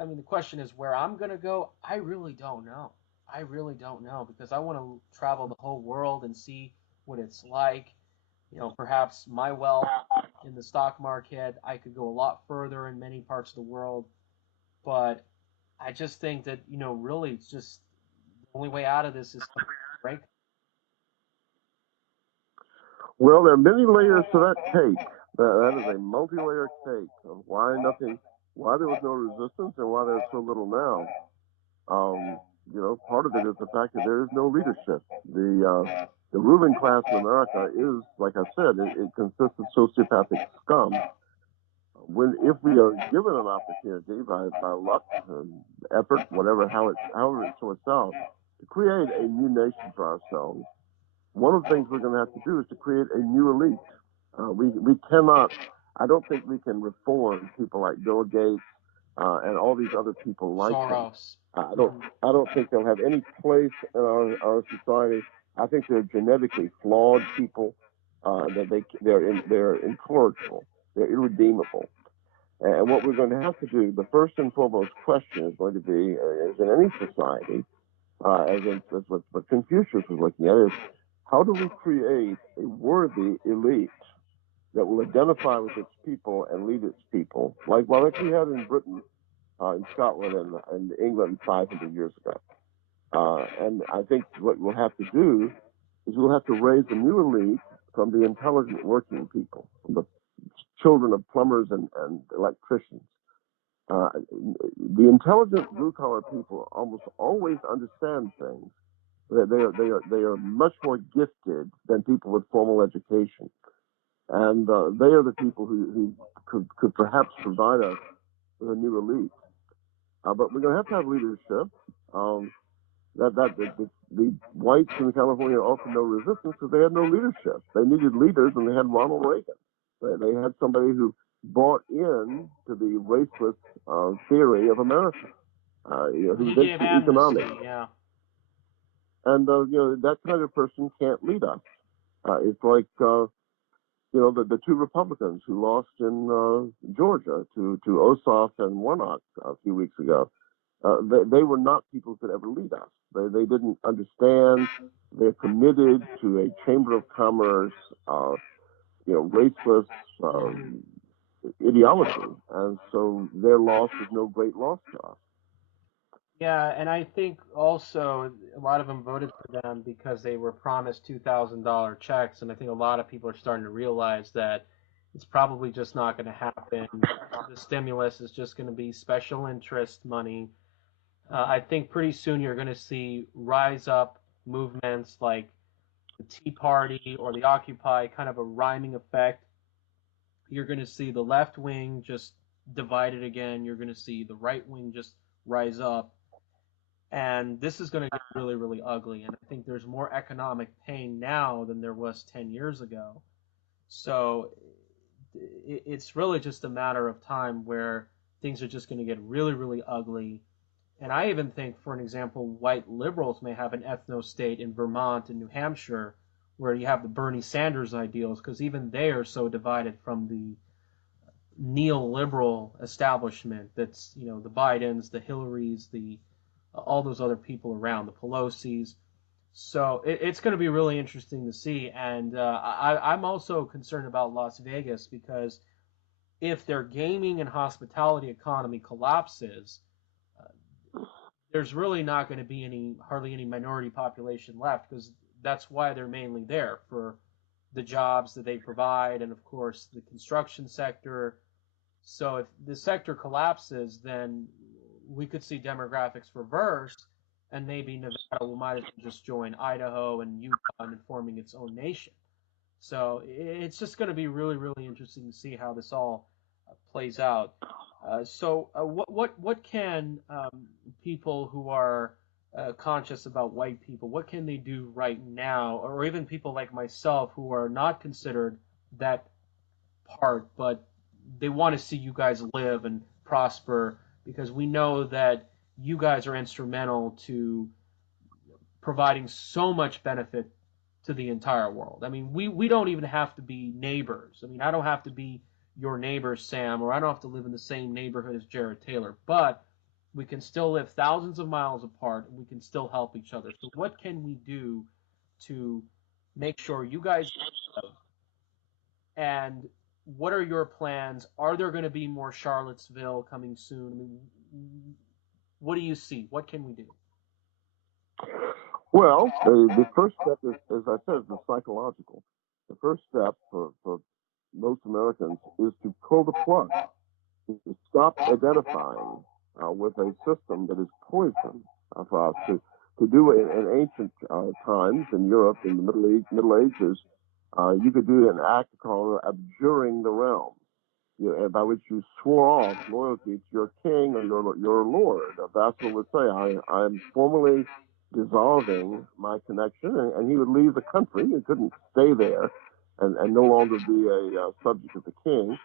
I mean, the question is where I'm going to go. I really don't know. I really don't know, because I want to travel the whole world and see what it's like. Perhaps my wealth in the stock market, I could go a lot further in many parts of the world. But I just think that, really, it's just the only way out of this is to break. Well, there are many layers to that cake. That is a multi-layer cake of why there was no resistance and why there's so little now. Part of it is the fact that there is no leadership. The ruling class in America is, like I said, it consists of sociopathic scum. If we are given an opportunity by luck and effort, however it sorts out, to create a new nation for ourselves, one of the things we're going to have to do is to create a new elite. We cannot. I don't think we can reform people like Bill Gates and all these other people like him. Soros. I don't think they'll have any place in our society. I think they're genetically flawed people. They're incorrigible. They're irredeemable. And what we're going to have to do, the first and foremost question is going to be, as in any society, as what Confucius was looking at, is how do we create a worthy elite that will identify with its people and lead its people, like we had in Britain, in Scotland, and England 500 years ago. And I think what we'll have to do is we'll have to raise a new elite from the intelligent working people, from the children of plumbers and electricians. The intelligent blue-collar people almost always understand things. They are much more gifted than people with formal education, and they are the people who could perhaps provide us with a new elite. But we're going to have leadership. The whites in California offered no resistance because they had no leadership. They needed leaders, and they had Ronald Reagan. They had somebody who bought in to the raceless theory of America. Who's into economics. Yeah. And that kind of person can't lead us. It's like the two Republicans who lost in Georgia to Ossoff and Warnock a few weeks ago. They were not people who could ever lead us. They didn't understand. They're committed to a chamber of commerce, raceless ideology, and so their loss is no great loss to us. Yeah, and I think also a lot of them voted for them because they were promised $2,000 checks, and I think a lot of people are starting to realize that it's probably just not going to happen. The stimulus is just going to be special interest money. I think pretty soon you're going to see rise up movements like the Tea Party or the Occupy, kind of a rhyming effect. You're going to see the left wing just divided again. You're going to see the right wing just rise up. And this is going to get really, really ugly. And I think there's more economic pain now than there was 10 years ago. So it's really just a matter of time where things are just going to get really, really ugly. And I even think, for an example, white liberals may have an ethno-state in Vermont and New Hampshire where you have the Bernie Sanders ideals, because even they are so divided from the neoliberal establishment that's, the Bidens, the Hillarys, all those other people around, the Pelosi's. So it's going to be really interesting to see. And I'm also concerned about Las Vegas because if their gaming and hospitality economy collapses, there's really not going to be hardly any minority population left, because that's why they're mainly there, for the jobs that they provide and, of course, the construction sector. So if the sector collapses, then we could see demographics reverse, and maybe Nevada might as well just join Idaho and Utah in forming its own nation. So it's just going to be really, really interesting to see how this all plays out. So what can people who are conscious about white people, what can they do right now, or even people like myself who are not considered that part, but they want to see you guys live and prosper, because we know that you guys are instrumental to providing so much benefit to the entire world. I mean, we don't even have to be neighbors. I mean, I don't have to be your neighbor, Sam, or I don't have to live in the same neighborhood as Jared Taylor, but we can still live thousands of miles apart, and we can still help each other. So what can we do to make sure you guys live? And what are your plans? Are there going to be more Charlottesville coming soon? I mean, what do you see? What can we do? Well, the first step is, as I said, is psychological. The first step for most Americans is to pull the plug, to stop identifying with a system that is poison for us. To do it in ancient times in Europe, in the Middle Ages, you could do an act called abjuring the realm, by which you swore off loyalty to your king or your lord. A vassal would say, I am formally dissolving my connection, and he would leave the country. He couldn't stay there and no longer be a subject of the king.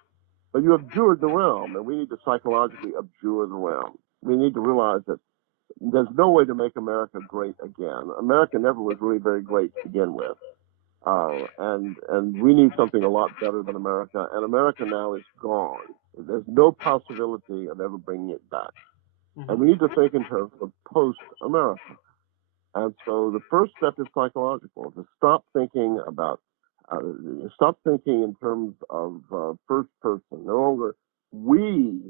But you abjured the realm, and we need to psychologically abjure the realm. We need to realize that there's no way to make America great again. America never was really very great to begin with. And we need something a lot better than America. And America now is gone. There's no possibility of ever bringing it back. Mm-hmm. And we need to think in terms of post-America. And so the first step is psychological, to stop thinking in terms of first person. No longer we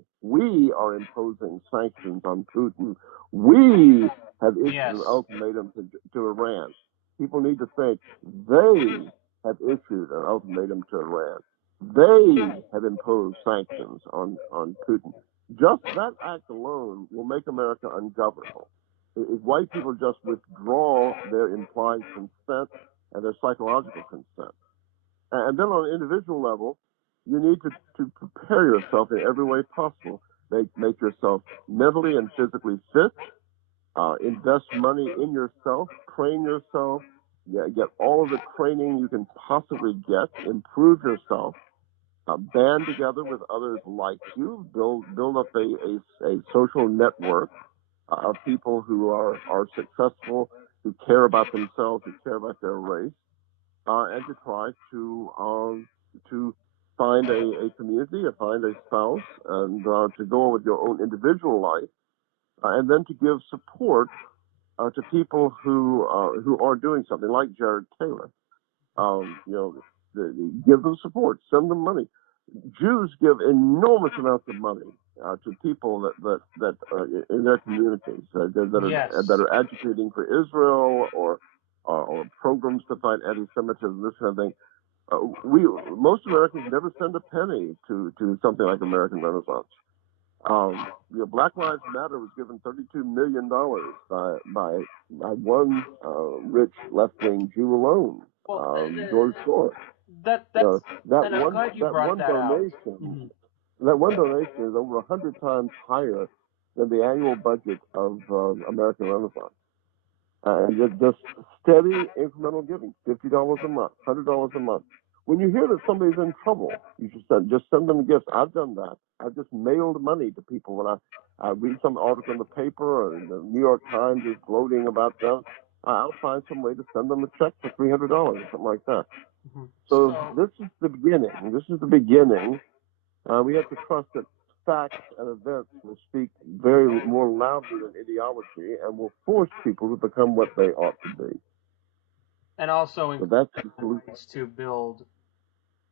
are imposing sanctions on Putin. We have issued an ultimatum to Iran. People need to think they have issued an ultimatum to Iran. They have imposed sanctions on Putin. Just that act alone will make America ungovernable. If white people just withdraw their implied consent and their psychological consent. And then on an individual level, you need to prepare yourself in every way possible. Make yourself mentally and physically fit. Invest money in yourself. Train yourself. Get all of the training you can possibly get. Improve yourself. Band together with others like you. Build up a social network of people who are successful, who care about themselves, who care about their race. And to try to find a community, or find a spouse, and to go on with your own individual life, and then to give support to people who are doing something like Jared Taylor. Give them support, send them money. Jews give enormous amounts of money to people that in their communities that are advocating for Israel or programs to fight anti-Semitism, this kind of thing. Most Americans never send a penny to something like American Renaissance. Black Lives Matter was given $32 million by one rich left-wing Jew alone, George Soros. And I'm glad you brought that donation, out. Mm-hmm. That one donation is over 100 times higher than the annual budget of American Renaissance. Just steady incremental giving, $50 a month, $100 a month. When you hear that somebody's in trouble, you should just send them gifts. I've done that. I've just mailed money to people when I read some article in the paper or the New York Times is gloating about them. I'll find some way to send them a check for $300 or something like that. Mm-hmm. So this is the beginning. We have to trust that facts and events will speak very more loudly than ideology and will force people to become what they ought to be. And also encourage to build,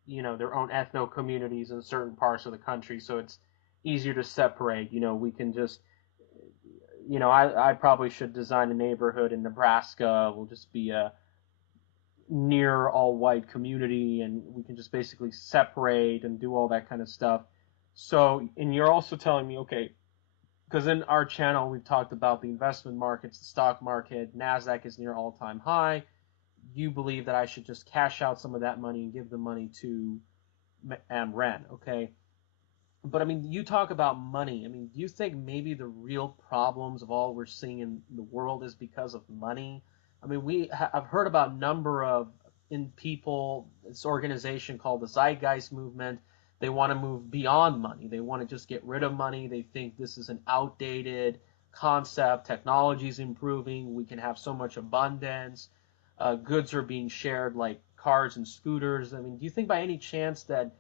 their own ethno communities in certain parts of the country, so it's easier to separate. We can just, I probably should design a neighborhood in Nebraska. Will just be a near all white community, and we can just basically separate and do all that kind of stuff. So, and you're also telling me, okay, because in our channel we've talked about the investment markets, the stock market, NASDAQ is near all-time high. You believe that I should just cash out some of that money and give the money to Murren, okay? But I mean, you talk about money. I mean, do you think maybe the real problems of all we're seeing in the world is because of money? I mean, I've heard about a number of people, this organization called the Zeitgeist Movement. They want to move beyond money. They want to just get rid of money. They think this is an outdated concept. Technology is improving. We can have so much abundance. Goods are being shared like cars and scooters. I mean, do you think by any chance that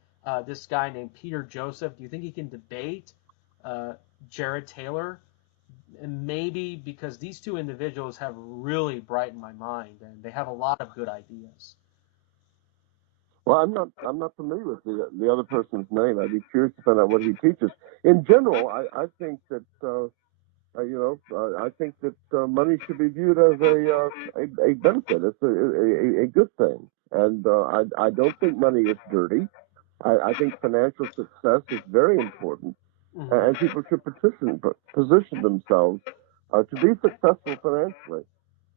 this guy named Peter Joseph, do you think he can debate Jared Taylor? And maybe because these two individuals have really brightened my mind, and they have a lot of good ideas. Well, I'm not familiar with the other person's name. I'd be curious to find out what he teaches. In general, I think that I think that money should be viewed as a benefit. It's a good thing, and I don't think money is dirty. I think financial success is very important, and people should position themselves to be successful financially.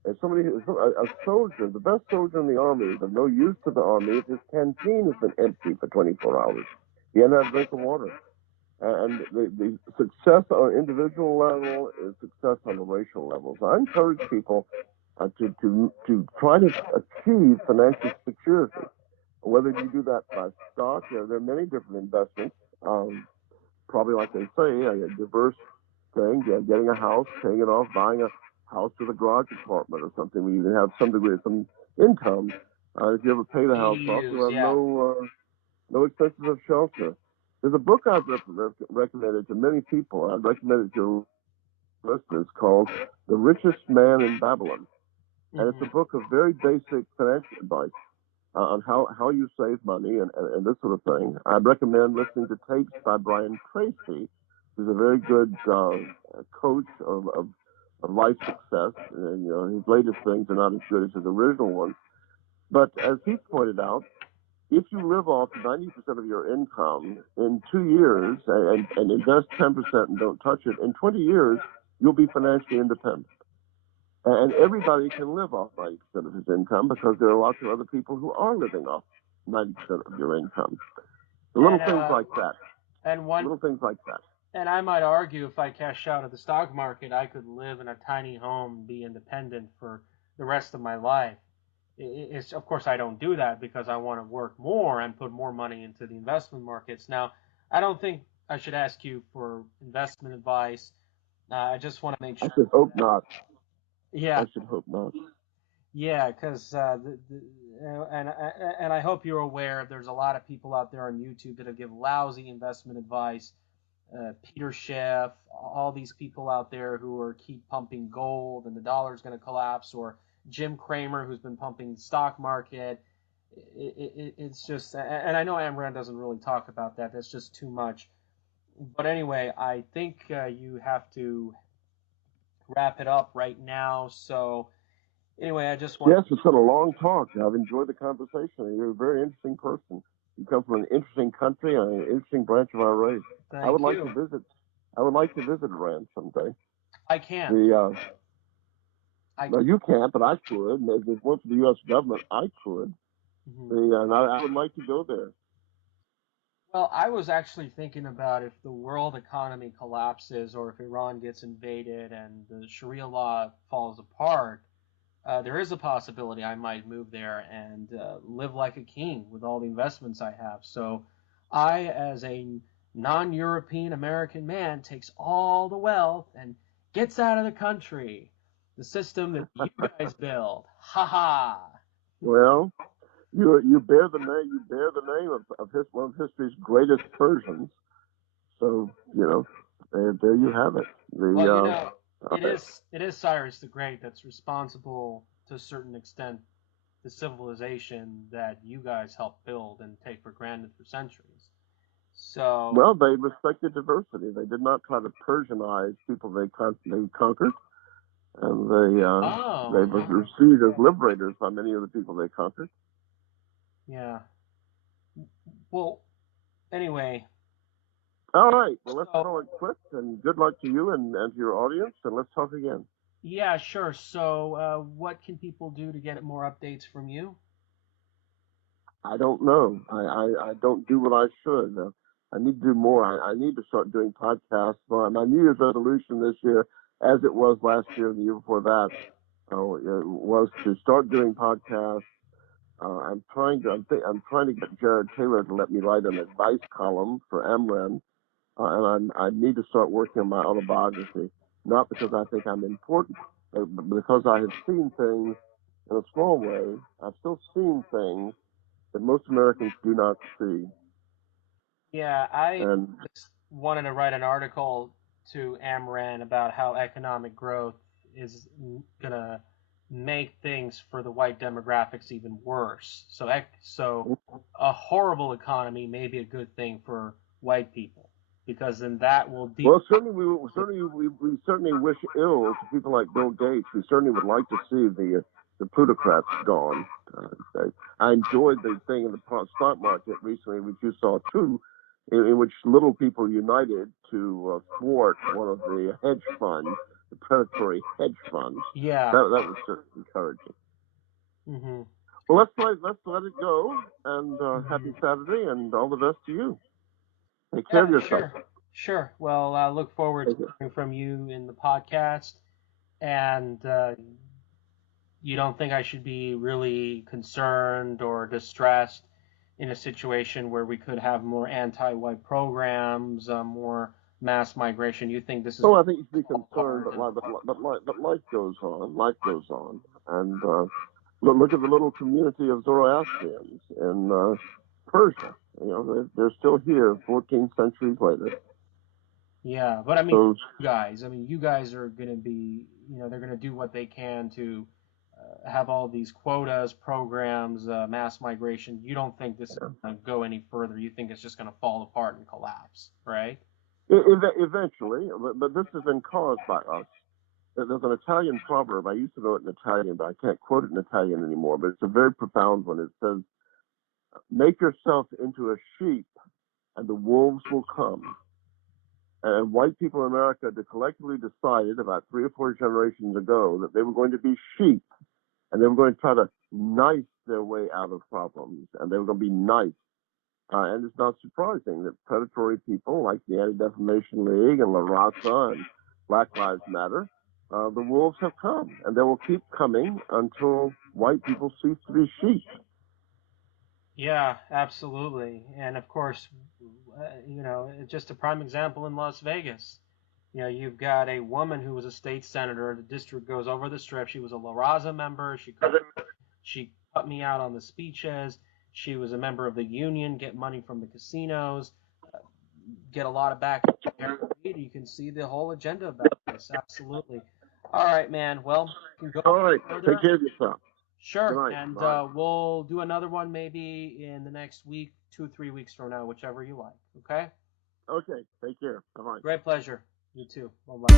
As a soldier, the best soldier in the army is of no use to the army if his canteen has been empty for 24 hours. He had not a drink of water. And the success on an individual level is success on a racial level. So I encourage people to try to achieve financial security. Whether you do that by stock, there are many different investments. Probably, like they say, a diverse thing, getting a house, paying it off, buying a house with a garage apartment or something where you can have some degree of some income. If you ever pay the house off, you have no expenses of shelter. There's a book I've recommended to many people. I've recommended to listeners called The Richest Man in Babylon. And it's a book of very basic financial advice on how you save money and this sort of thing. I'd recommend listening to tapes by Brian Tracy, who's a very good coach of life success. And, his latest things are not as good as his original ones. But as he pointed out, if you live off 90% of your income in 2 years and invest 10% and don't touch it, in 20 years, you'll be financially independent. And everybody can live off 90% of his income because there are lots of other people who are living off 90% of your income. Little things like that. Little things like that. And I might argue if I cash out of the stock market, I could live in a tiny home and be independent for the rest of my life. It's, of course, I don't do that because I want to work more and put more money into the investment markets. Now, I don't think I should ask you for investment advice. I just want to make sure. I should hope not. Yeah. I should hope not. Yeah, because and I hope you're aware there's a lot of people out there on YouTube that give lousy investment advice. Peter Schiff, all these people out there who are keep pumping gold and the dollar's going to collapse, or Jim Cramer who's been pumping the stock market. It's just, and I know Amran doesn't really talk about that. That's just too much. But anyway, I think you have to wrap it up right now. So anyway, I just want. Yes, it's been a long talk. I've enjoyed the conversation. You're a very interesting person. You come from an interesting country and an interesting branch of our race. Thank I would you. like to visit. I would like to visit Iran someday. I can't. No, you can't, but I could. If it weren't for the U.S. government, I could. Mm-hmm. And I would like to go there. Well, I was actually thinking about if the world economy collapses or if Iran gets invaded and the Sharia law falls apart, there is a possibility I might move there and live like a king with all the investments I have. So I, as a non-European American man, takes all the wealth and gets out of the country. The system that you guys build. Ha ha. Well, you bear the name of one of history's greatest Persians. So there you have it. It is Cyrus the Great that's responsible to a certain extent the civilization that you guys helped build and take for granted for centuries. So well, they respected diversity. They did not try to Persianize people they conquered, and they were received as liberators by many of the people they conquered. Yeah. Well, anyway. All right. Well, let's call it quits, and good luck to you and to your audience, and let's talk again. Yeah, sure. So, what can people do to get more updates from you? I don't know. I don't do what I should. I need to do more. I need to start doing podcasts. My New Year's resolution this year, as it was last year and the year before that, was to start doing podcasts. I'm trying to get Jared Taylor to let me write an advice column for Amran, and I need to start working on my autobiography. Not because I think I'm important, but because I have seen things in a small way. I've still seen things that most Americans do not see. Yeah, I just wanted to write an article to Amran about how economic growth is going to make things for the white demographics even worse. So a horrible economy may be a good thing for white people, because then that will Well, certainly we certainly wish ill to people like Bill Gates. We certainly would like to see the plutocrats gone. I enjoyed the thing in the stock market recently, which you saw too, in which little people united to thwart one of the hedge funds, the predatory hedge funds. Yeah, that was certainly encouraging. Mm-hmm. Well, let's let it go, and happy Saturday, and all the best to you. Take care of yourself. Sure. Well, I look forward to hearing from you in the podcast. And you don't think I should be really concerned or distressed in a situation where we could have more anti-white programs, more mass migration? You think this is? Oh, I think you should be concerned, but life goes on. Life goes on, and look at the little community of Zoroastrians in Persia. They're still here 14 centuries later. Yeah, but I mean, you guys are going to be, they're going to do what they can to have all these quotas, programs, mass migration. You don't think this is going to go any further. You think it's just going to fall apart and collapse, right? Eventually, but this has been caused by us. There's an Italian proverb. I used to know it in Italian, but I can't quote it in Italian anymore. But it's a very profound one. It says, Make yourself into a sheep, and the wolves will come. And white people in America collectively decided about 3 or 4 generations ago that they were going to be sheep, and they were going to try to nice their way out of problems, and they were going to be nice. And it's not surprising that predatory people like the Anti-Defamation League and La Raza and Black Lives Matter, the wolves have come, and they will keep coming until white people cease to be sheep. Yeah, absolutely. And of course, just a prime example in Las Vegas. You've got a woman who was a state senator. The district goes over the strip. She was a La Raza member. She cut me out on the speeches. She was a member of the union, get money from the casinos, get a lot of back. You can see the whole agenda about this. Absolutely. All right, man. Well, you can go all right. further. Take care of yourself. Sure. And we'll do another one maybe in the next week, 2-3 weeks from now, whichever you like. Okay? Okay. Take care. Bye-bye. Great pleasure. You too. Bye-bye.